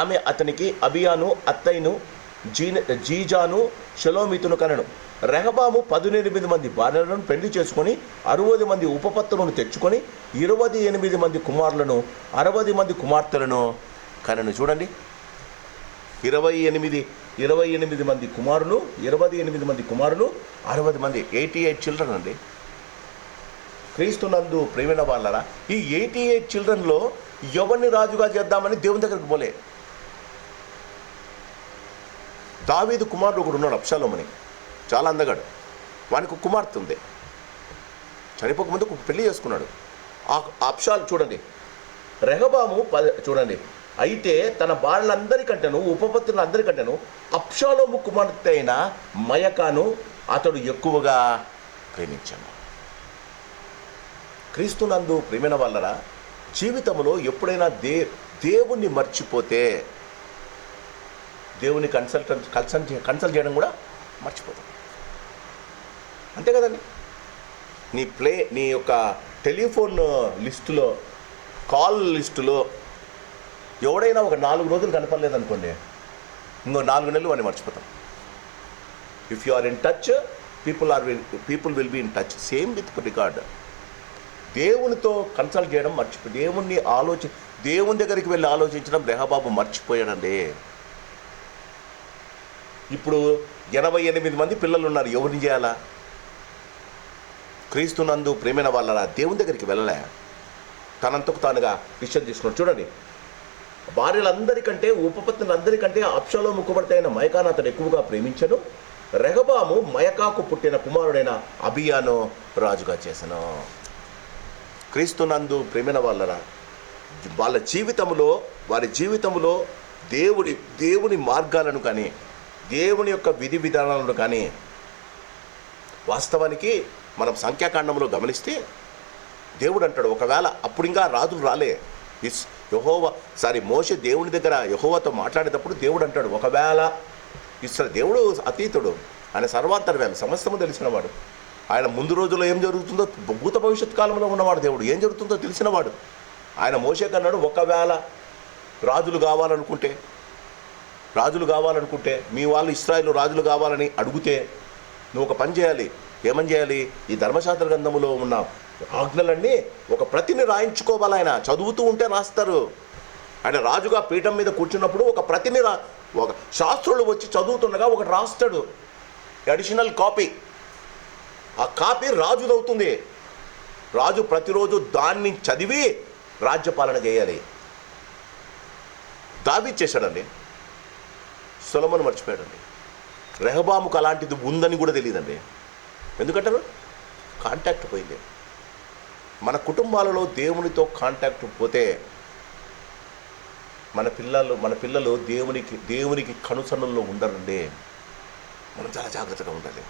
ఆమె అతనికి అబియాను, అత్తైను, జీజాను, షలోమితును కనెను. రెహబాము 18 మంది భార్యలను పెళ్లి చేసుకొని 60 మంది ఉపపత్తులను తెచ్చుకొని 28 మంది కుమారులను 60 మంది కుమార్తెలను కనెను. చూడండి, 28 మంది కుమారులు, 28 మంది కుమారులు, 60 మంది, 88 చిల్డ్రన్ అండి. క్రీస్తునందు ప్రేమైన వాళ్ళరా, ఈ 88 చిల్డ్రన్లో ఎవరిని రాజుగా చేద్దామని దేవుని దగ్గరికి పోలే. దావీదు కుమారుడు ఒకడు ఉన్నాడు, అబ్షాలోమని, చాలా అందగాడు. వానికి కుమార్తె ఉంది, చనిపోకముందు పెళ్లి చేసుకున్నాడు. ఆ అబ్షాలు చూడండి, రెహబాము చూడండి, అయితే తన భార్యలందరికంటేను ఉపపత్తులందరికంటేను అబ్షాలోము కుమార్తె అయిన మయకాను అతడు ఎక్కువగా ప్రేమించాను. క్రీస్తునందు ప్రేమైన వాళ్ళరా, జీవితంలో ఎప్పుడైనా దేవుణ్ణి మర్చిపోతే దేవుని కన్సల్ట్ చేయడం కూడా మర్చిపోతాం, అంతే కదండి. నీ యొక్క టెలిఫోన్ లిస్టులో, కాల్ లిస్టులో ఎవడైనా ఒక 4 రోజులు కనపడలేదనుకోండి, ఇంకో 4 నెలలు వాడిని మర్చిపోతాం. If you are in touch, people will be in touch. Same with record. దేవునితో కన్సల్ట్ చేయడం దేవుని దగ్గరికి వెళ్ళి ఆలోచించడం రెహబాబు మర్చిపోయాడండి. ఇప్పుడు 88 మంది పిల్లలు ఉన్నారు, ఎవరిని చేయాలా? క్రీస్తునందు ప్రేమైన వాళ్ళ దేవుని దగ్గరికి వెళ్ళలే, తనంతకు తానుగా డిసిషన్ తీసుకున్నాడు. చూడండి, భార్యలందరికంటే ఉపపత్నులందరికంటే అబ్షాలోము కుమార్తె అయిన మయకాను అతడు ఎక్కువగా ప్రేమించను. రెహబాము మయకాకు పుట్టిన కుమారుడైన అబియాను రాజుగా చేసెను. క్రీస్తునందు ప్రేమైన వాళ్ళరా, వారి జీవితంలో దేవుని మార్గాలను కానీ దేవుని యొక్క విధి విధానాలను కానీ వాస్తవానికి మనం సంఖ్యాకాండంలో గమనిస్తే దేవుడు అంటాడు, ఒకవేళ అప్పుడు ఇంకా రాజులు రాలే, మోషే దేవుని దగ్గర యెహోవాతో మాట్లాడేటప్పుడు దేవుడు అంటాడు, ఒకవేళ దేవుడు అతీతుడు, ఆయన సర్వాంతర్యామి, సమస్తము తెలిసినవాడు. ఆయన ముందు రోజుల్లో ఏం జరుగుతుందో, భూత భవిష్యత్ కాలంలో ఉన్నవాడు దేవుడు, ఏం జరుగుతుందో తెలిసినవాడు. ఆయన మోషేకి అన్నాడు, ఒకవేళ రాజులు కావాలనుకుంటే మీ వాళ్ళు ఇశ్రాయేలు రాజులు కావాలని అడిగితే నువ్వు ఒక పని చేయాలి. ఏమని చేయాలి? ఈ ధర్మశాస్త్ర గ్రంథంలో ఉన్న ఆజ్ఞలన్నీ ఒక ప్రతిని రాయించుకోవాలి. ఆయన చదువుతూ ఉంటే రాస్తారు. ఆయన రాజుగా పీఠం మీద కూర్చున్నప్పుడు ఒక ప్రతిని ఒక శాస్త్రులు వచ్చి చదువుతుండగా ఒకటి రాస్తాడు, అడిషనల్ కాపీ. ఆ కాపీ రాజుదవుతుంది. రాజు ప్రతిరోజు దాన్ని చదివి రాజ్యపాలన చేయాలి. దావీదు చేశాడండి, సొలొమోను మర్చిపోయాడండి. రెహబాముకు అలాంటిది ఉందని కూడా తెలియదండి. ఎందుకంటారు? కాంటాక్ట్ పోయింది. మన కుటుంబాలలో దేవునితో కాంటాక్ట్ పోతే మన పిల్లలు దేవునికి కనుసన్నల్లో ఉండరండి. మనం చాలా జాగ్రత్తగా ఉండాలి.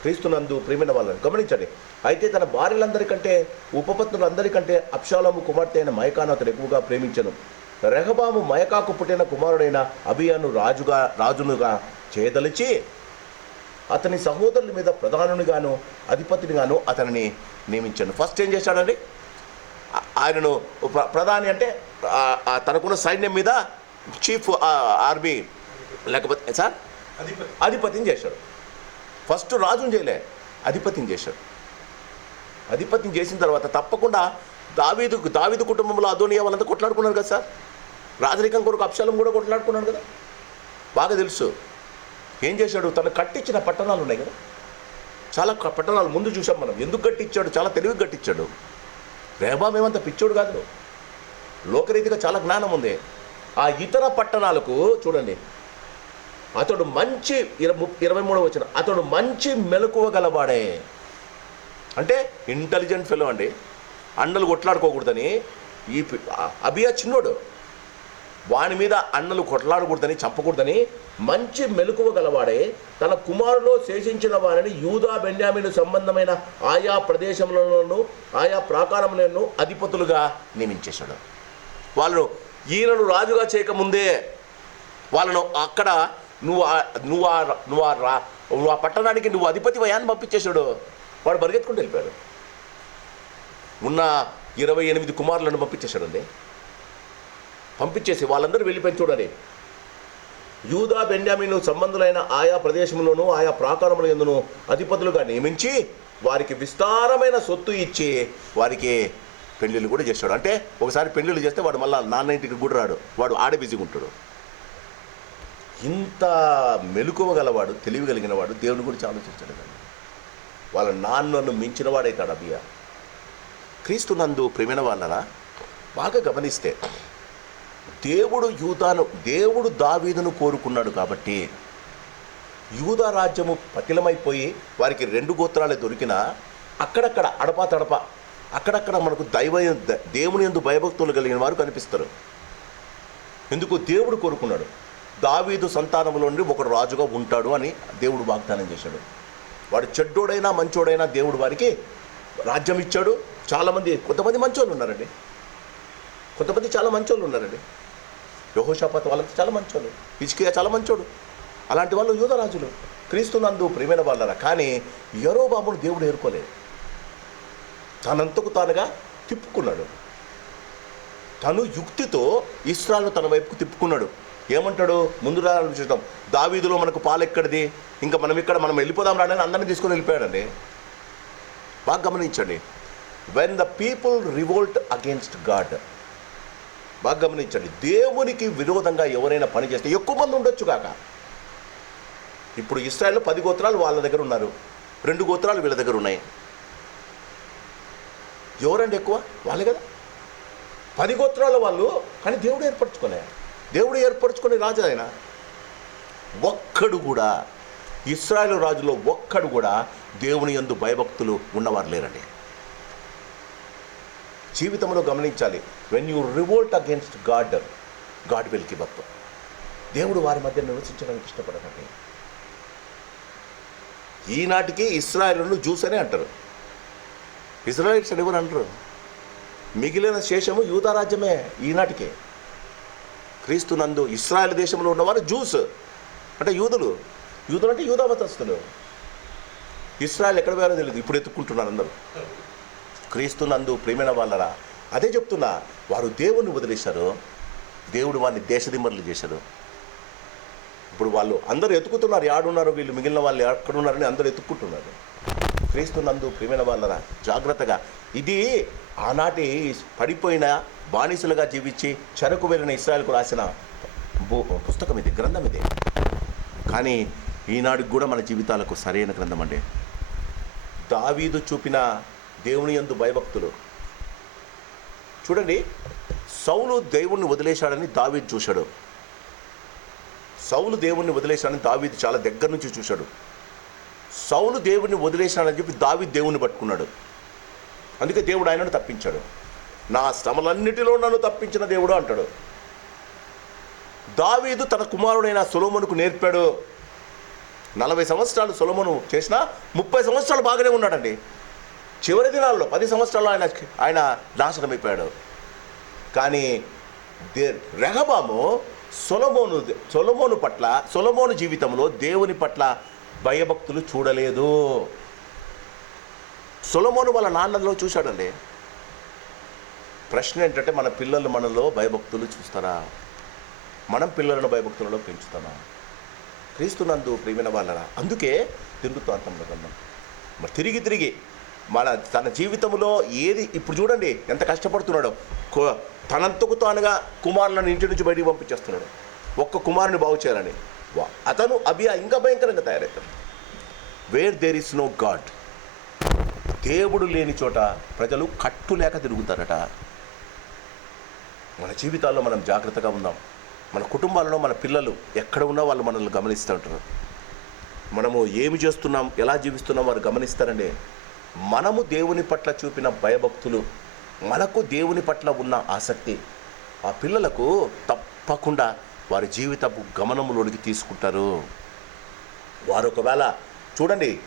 క్రీస్తునందు ప్రేమైన వాళ్ళని గమనించండి. అయితే తన భార్యలందరికంటే ఉపపత్నులందరికంటే అబ్షాలోము కుమార్తె అయిన మయకాను అతను ఎక్కువగా ప్రేమించను. రెహబాము మయకాకు పుట్టిన కుమారుడైన అబియాను రాజునుగా చేయదలిచి అతని సహోదరుల మీద ప్రధానునిగాను అధిపతినిగాను అతనిని నియమించాను. ఫస్ట్ ఏం చేశాడండి? ఆయనను ప్రధాని అంటే తనకున్న సైన్యం మీద చీఫ్ ఆర్మీ లేకపోతే అధిపతిని చేశాడు. ఫస్ట్ రాజుని చేయలే, అధిపతిని చేశాడు. అధిపతిని చేసిన తర్వాత తప్పకుండా దావీదు కుటుంబంలో అదోనియా వాళ్ళంతా కొట్లాడుకున్నారు కదా సార్. రాజరికం కొరకు అబ్షాలోము కూడా కొట్లాడుకున్నాడు కదా, బాగా తెలుసు. ఏం చేశాడు? తను కట్టించిన పట్టణాలు ఉన్నాయి కదా, చాలా పట్టణాలు ముందు చూసాం మనం. ఎందుకు కట్టించాడు? చాలా తెలివిగా కట్టించాడు. రెహబాము ఏమంత పిచ్చోడు కాదు, లోకరీతిగా చాలా జ్ఞానం ఉంది. ఆ ఇతర పట్టణాలకు చూడండి, అతడు మంచి 23వ వచనం, అతడు మంచి మెలకువ గలవాడే. అంటే ఇంటెలిజెంట్ ఫెలో అండి. అండలు కొట్లాడుకోకూడదని. ఈ అబియా చిన్నోడు, వాని మీద అన్నలు కొట్లాడకూడదని, చంపకూడదని మంచి మెలకువ గలవాడే తన కుమారులో శేషించిన వారిని యూదా బెన్యామీను సంబంధమైన ఆయా ప్రదేశములలోనూ ఆయా ప్రాకారములను అధిపతులుగా నియమించేశాడు. వాళ్ళను ఈయనను రాజుగా చేయకముందే వాళ్ళను అక్కడ నువ్వు ఆ పట్టణానికి నువ్వు అధిపతి వయాన్ని పంపించేశాడు. వాడు పరిగెత్తుకుంటూ వెళ్ళిపోయాడు. ఉన్న 28 కుమారులను పంపించేశాడండి. పంపించేసి వాళ్ళందరూ వెళ్ళిపోయి చూడాలి. యూదా బెన్యామీను సంబంధులైన ఆయా ప్రదేశంలోనూ ఆయా ప్రాకారముల యందును అధిపతులుగా నియమించి వారికి విస్తారమైన సొత్తు ఇచ్చి వారికి పెళ్ళిళ్ళు కూడా చేశాడు. అంటే ఒకసారి పెళ్ళిళ్ళు చేస్తే వాడు మళ్ళీ నాన్న ఇంటికి కూడా రాడు, వాడు ఆడే బిజీగా ఉంటాడు. ఇంత మెలకువ గలవాడు, తెలివి కలిగిన వాడు దేవుని గురించి ఆలోచించాడు కానీ వాళ్ళ నాన్నను మించిన వాడైతాడు అబియా. క్రీస్తునందు ప్రేమైన వాళ్ళరా బాగా గమనిస్తే దేవుడు దావీదును కోరుకున్నాడు కాబట్టి యూదా రాజ్యము పతిలమైపోయి వారికి 2 గోత్రాలే దొరికినా అక్కడక్కడ అడపా అక్కడక్కడ మనకు దేవుని యందు భయభక్తులు కలిగిన వారు కనిపిస్తారు. ఎందుకు? దేవుడు కోరుకున్నాడు. దావీదు సంతానంలో నుండి ఒకడు రాజుగా ఉంటాడు అని దేవుడు వాగ్దానం చేశాడు. వాడు చెడ్డోడైనా మంచోడైనా దేవుడు వారికి రాజ్యం ఇచ్చాడు. కొంతమంది మంచోళ్ళు ఉన్నారండి, చాలా మంచోళ్ళు ఉన్నారండి. యెహోషాపాతు వాళ్ళకి చాలా మంచోళ్ళు, హిజ్కియా చాలా మంచోడు. అలాంటి వాళ్ళు యూదరాజులు. క్రీస్తునందు ప్రియమైన వాళ్ళరా. కానీ యరొబామును దేవుడు ఏరుకోలేదు. తనంతకు తానుగా తిప్పుకున్నాడు. తను యుక్తితో ఇశ్రాయేలును తన వైపుకు తిప్పుకున్నాడు. ఏమంటాడు? ముందు చూద్దాం, దావీదులో మనకు పాలెక్కడిది, ఇంకా మనం వెళ్ళిపోదాం రాడని అందరినీ తీసుకొని వెళ్ళిపోయాడండి. బాగా గమనించండి. When the people revolt against God, బాగా గమనించండి, దేవునికి విరోధంగా ఎవరైనా పని చేస్తే ఎక్కువ మంది ఉండొచ్చు కాక. ఇప్పుడు ఇశ్రాయేల్లో 10 గోత్రాలు వాళ్ళ దగ్గర ఉన్నారు, 2 గోత్రాలు వీళ్ళ దగ్గర ఉన్నాయి. ఎవరండి ఎక్కువ? వాళ్ళే కదా. 10 గోత్రాల వాళ్ళు, కానీ దేవుడు ఏర్పరచుకునే రాజు ఆయన. ఒక్కడు కూడా ఇశ్రాయేలు రాజులో ఒక్కడు కూడా దేవుని యందు భయభక్తులు ఉన్నవారు లేరండి. జీవితంలో గమనించాలి. When you revolt against God will give up. దేవుడు వారి మధ్య నివసించడానికి ఇష్టపడకండి. ఈనాటికి ఇశ్రాయేలును జూస్ అనే అంటారు. ఇజ్రాయెల్స్ అని ఎవరు అంటారు? మిగిలిన శేషము యూదా రాజ్యమే ఈనాటికే. క్రీస్తునందు ఇశ్రాయేల్ దేశంలో ఉన్నవారు జూస్ అంటే యూదులు అంటే యూదా మతస్థులు. ఇశ్రాయేల్ ఎక్కడ పోయారో తెలియదు, ఇప్పుడు ఎత్తుక్కుంటున్నారు అందరూ. క్రీస్తునందు ప్రేమైన వాళ్ళరా, అదే చెప్తున్నా. వారు దేవుణ్ణి వదిలేశారు, దేవుడు వారిని దేశదిమ్మరులు చేశారు. ఇప్పుడు వాళ్ళు అందరూ ఎత్తుకుతున్నారు, ఆడున్నారు వీళ్ళు, మిగిలిన వాళ్ళు ఎక్కడున్నారని అందరూ ఎత్తుక్కుంటున్నారు. క్రీస్తునందు ప్రేమైన వాళ్ళరా, జాగ్రత్తగా. ఇది ఆనాటి పడిపోయిన బానిసలుగా జీవించి చెరకు వెళ్ళిన ఇశ్రాయేలుకు రాసిన పుస్తకం ఇది, గ్రంథం ఇది. కానీ ఈనాటికి కూడా మన జీవితాలకు సరైన గ్రంథం అండి. దావీదు చూపిన దేవుని యందు భయభక్తులు చూడండి. సౌలు దేవుణ్ణి వదిలేశాడని దావీదు చూశాడు. సౌలు దేవుణ్ణి వదిలేశాడని దావీదు చాలా దగ్గర నుంచి చూశాడు. సౌలు దేవుణ్ణి వదిలేశాడని చెప్పి దావీదు దేవుణ్ణి పట్టుకున్నాడు. అందుకే దేవుడు ఆయనను తప్పించాడు. నా శ్రమలన్నిటిలో నన్ను తప్పించిన దేవుడు అంటాడు. దావీదు తన కుమారుడైన సొలొమోనుకు నేర్పాడు. 40 సంవత్సరాలు సొలొమోను చేసినా 30 సంవత్సరాలు బాగానే ఉన్నాడండి. చివరి దినాల్లో 10 సంవత్సరాలు ఆయన నాశనమైపోయాడు. కానీ రెహబాము సొలొమోను జీవితంలో దేవుని పట్ల భయభక్తులు చూడలేదు. సొలొమోను వాళ్ళ నాన్నలో చూశాడండి. ప్రశ్న ఏంటంటే, మన పిల్లలు మనలో భయభక్తులు చూస్తారా? మనం పిల్లలను భయభక్తులలో పెంచుతామా? క్రీస్తునందు ప్రియమైన వాళ్ళరా, అందుకే తిరుగుతాంతంలో కన్నా మరి తిరిగి తన జీవితంలో ఏది ఇప్పుడు చూడండి ఎంత కష్టపడుతున్నాడో. తనంతకు తానుగా కుమారులను ఇంటి నుంచి బయటికి పంపించేస్తున్నాడు ఒక్క కుమారుని బాగు చేయాలని. అతను అబియా ఇంకా భయంకరంగా తయారవుతాడు. Where there is no God, దేవుడు లేని చోట ప్రజలు కట్టు లేక తిరుగుతారట. మన జీవితాల్లో మనం జాగ్రత్తగా ఉందాం. మన కుటుంబాలలో మన పిల్లలు ఎక్కడ ఉన్నా వాళ్ళు మనల్ని గమనిస్తూ ఉంటారు. మనము ఏమి చేస్తున్నాం, ఎలా జీవిస్తున్నాం వారు గమనిస్తారండి. మనము దేవుని పట్ల చూపిన భయభక్తులు, మనకు దేవుని పట్ల ఉన్న ఆసక్తి ఆ పిల్లలకు తప్పకుండా వారి జీవితపు గమనంలోనికి తీసుకుంటారు. వారు ఒకవేళ చూడండి,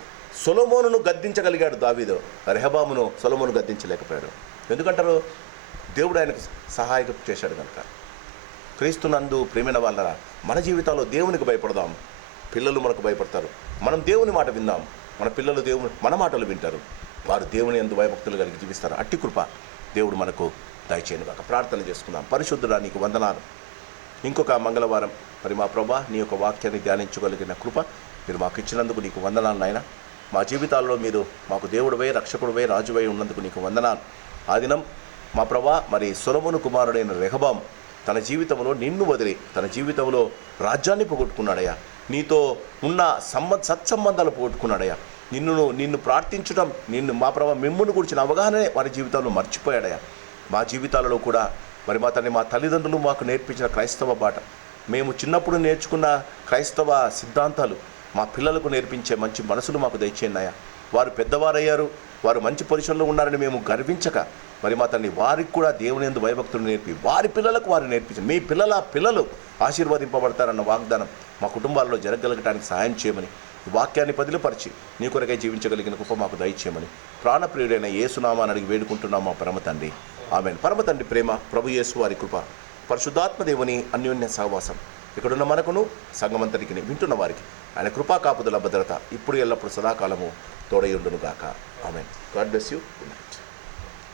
సొలొమోనును గద్దించగలిగాడు దావీదు, రెహబామును సొలొమోను గద్దించలేకపోయాడు. ఎందుకంటారు? దేవుడు ఆయనకు సహాయం చేశాడు కనుక. క్రీస్తునందు ప్రేమైన వాళ్ళరా, మన జీవితాల్లో దేవునికి భయపడదాం. పిల్లలు మనకు భయపడతారు. మనం దేవుని మాట విందాం. మన పిల్లలు మన మాటలు వింటారు. వారు దేవుని యందు భయభక్తులు కలిగి జీవిస్తారు. అట్టి కృప దేవుడు మనకు దయచేయను కాక. ప్రార్థన చేసుకుందాం. పరిశుద్ధుడా, నీకు వందనాలు. ఇంకొక మంగళవారం మరి మా ప్రభా నీ యొక్క వాక్యాన్ని ధ్యానించగలిగిన కృప మీరు మాకు ఇచ్చినందుకు నీకు వందనాలు నాయన. మా జీవితాల్లో మీరు మాకు దేవుడివై, రక్షకుడివై, రాజువై ఉన్నందుకు నీకు వందనాలు. ఆ దినం మా ప్రభా మరి సొలొమోను కుమారుడైన రెహబాం తన జీవితంలో నిన్ను వదిలి తన జీవితంలో రాజ్యాన్ని పోగొట్టుకున్నాడయ్యా. నీతో ఉన్న సత్సంబంధాలు పోగొట్టుకున్నాడయ్యా. నిన్ను ప్రార్థించడం, మా ప్రభా మిమ్మును గురించిన అవగాహనే వారి జీవితంలో మర్చిపోయాడయ్యా. మా జీవితాలలో కూడా మరి మా తల్లిదండ్రులు మాకు నేర్పించిన క్రైస్తవ బాట, మేము చిన్నప్పుడు నేర్చుకున్న క్రైస్తవ సిద్ధాంతాలు మా పిల్లలకు నేర్పించే మంచి మనసులు మాకు దయచేయండి అయ్యా. వారు పెద్దవారయ్యారు, వారు మంచి పొజిషన్లో ఉన్నారని మేము గర్వించక మరి మా తండ్రి వారికి కూడా దేవుని యందు భయభక్తులు నేర్పి వారి పిల్లలకు వారు నేర్పించండి. మీ పిల్లలు ఆశీర్వదింపబడతారన్న వాగ్దానం మా కుటుంబాల్లో జరగగలగటానికి సహాయం చేయమని, వాక్యాన్ని పదిలపరిచి నీ కొరకై జీవించగలిగిన కృప మాకు దయచేయమని ప్రాణప్రియుడైన యేసునామాన్ని అడిగి వేడుకుంటున్నాం మా పరమ తండ్రి. ఆమేన్. పరమ తండ్రి ప్రేమ, ప్రభు యేసు వారి కృప, పరిశుద్ధాత్మ దేవుని అన్యోన్య సహవాసం ఇక్కడున్న మనకును సంఘమంతటికి వింటున్న వారికి ఆయన కృపా కాపుదల భద్రత ఇప్పుడు ఎల్లప్పుడు సదాకాలము తోడై ఉండును గాక. ఆమేన్. God bless you. Good night.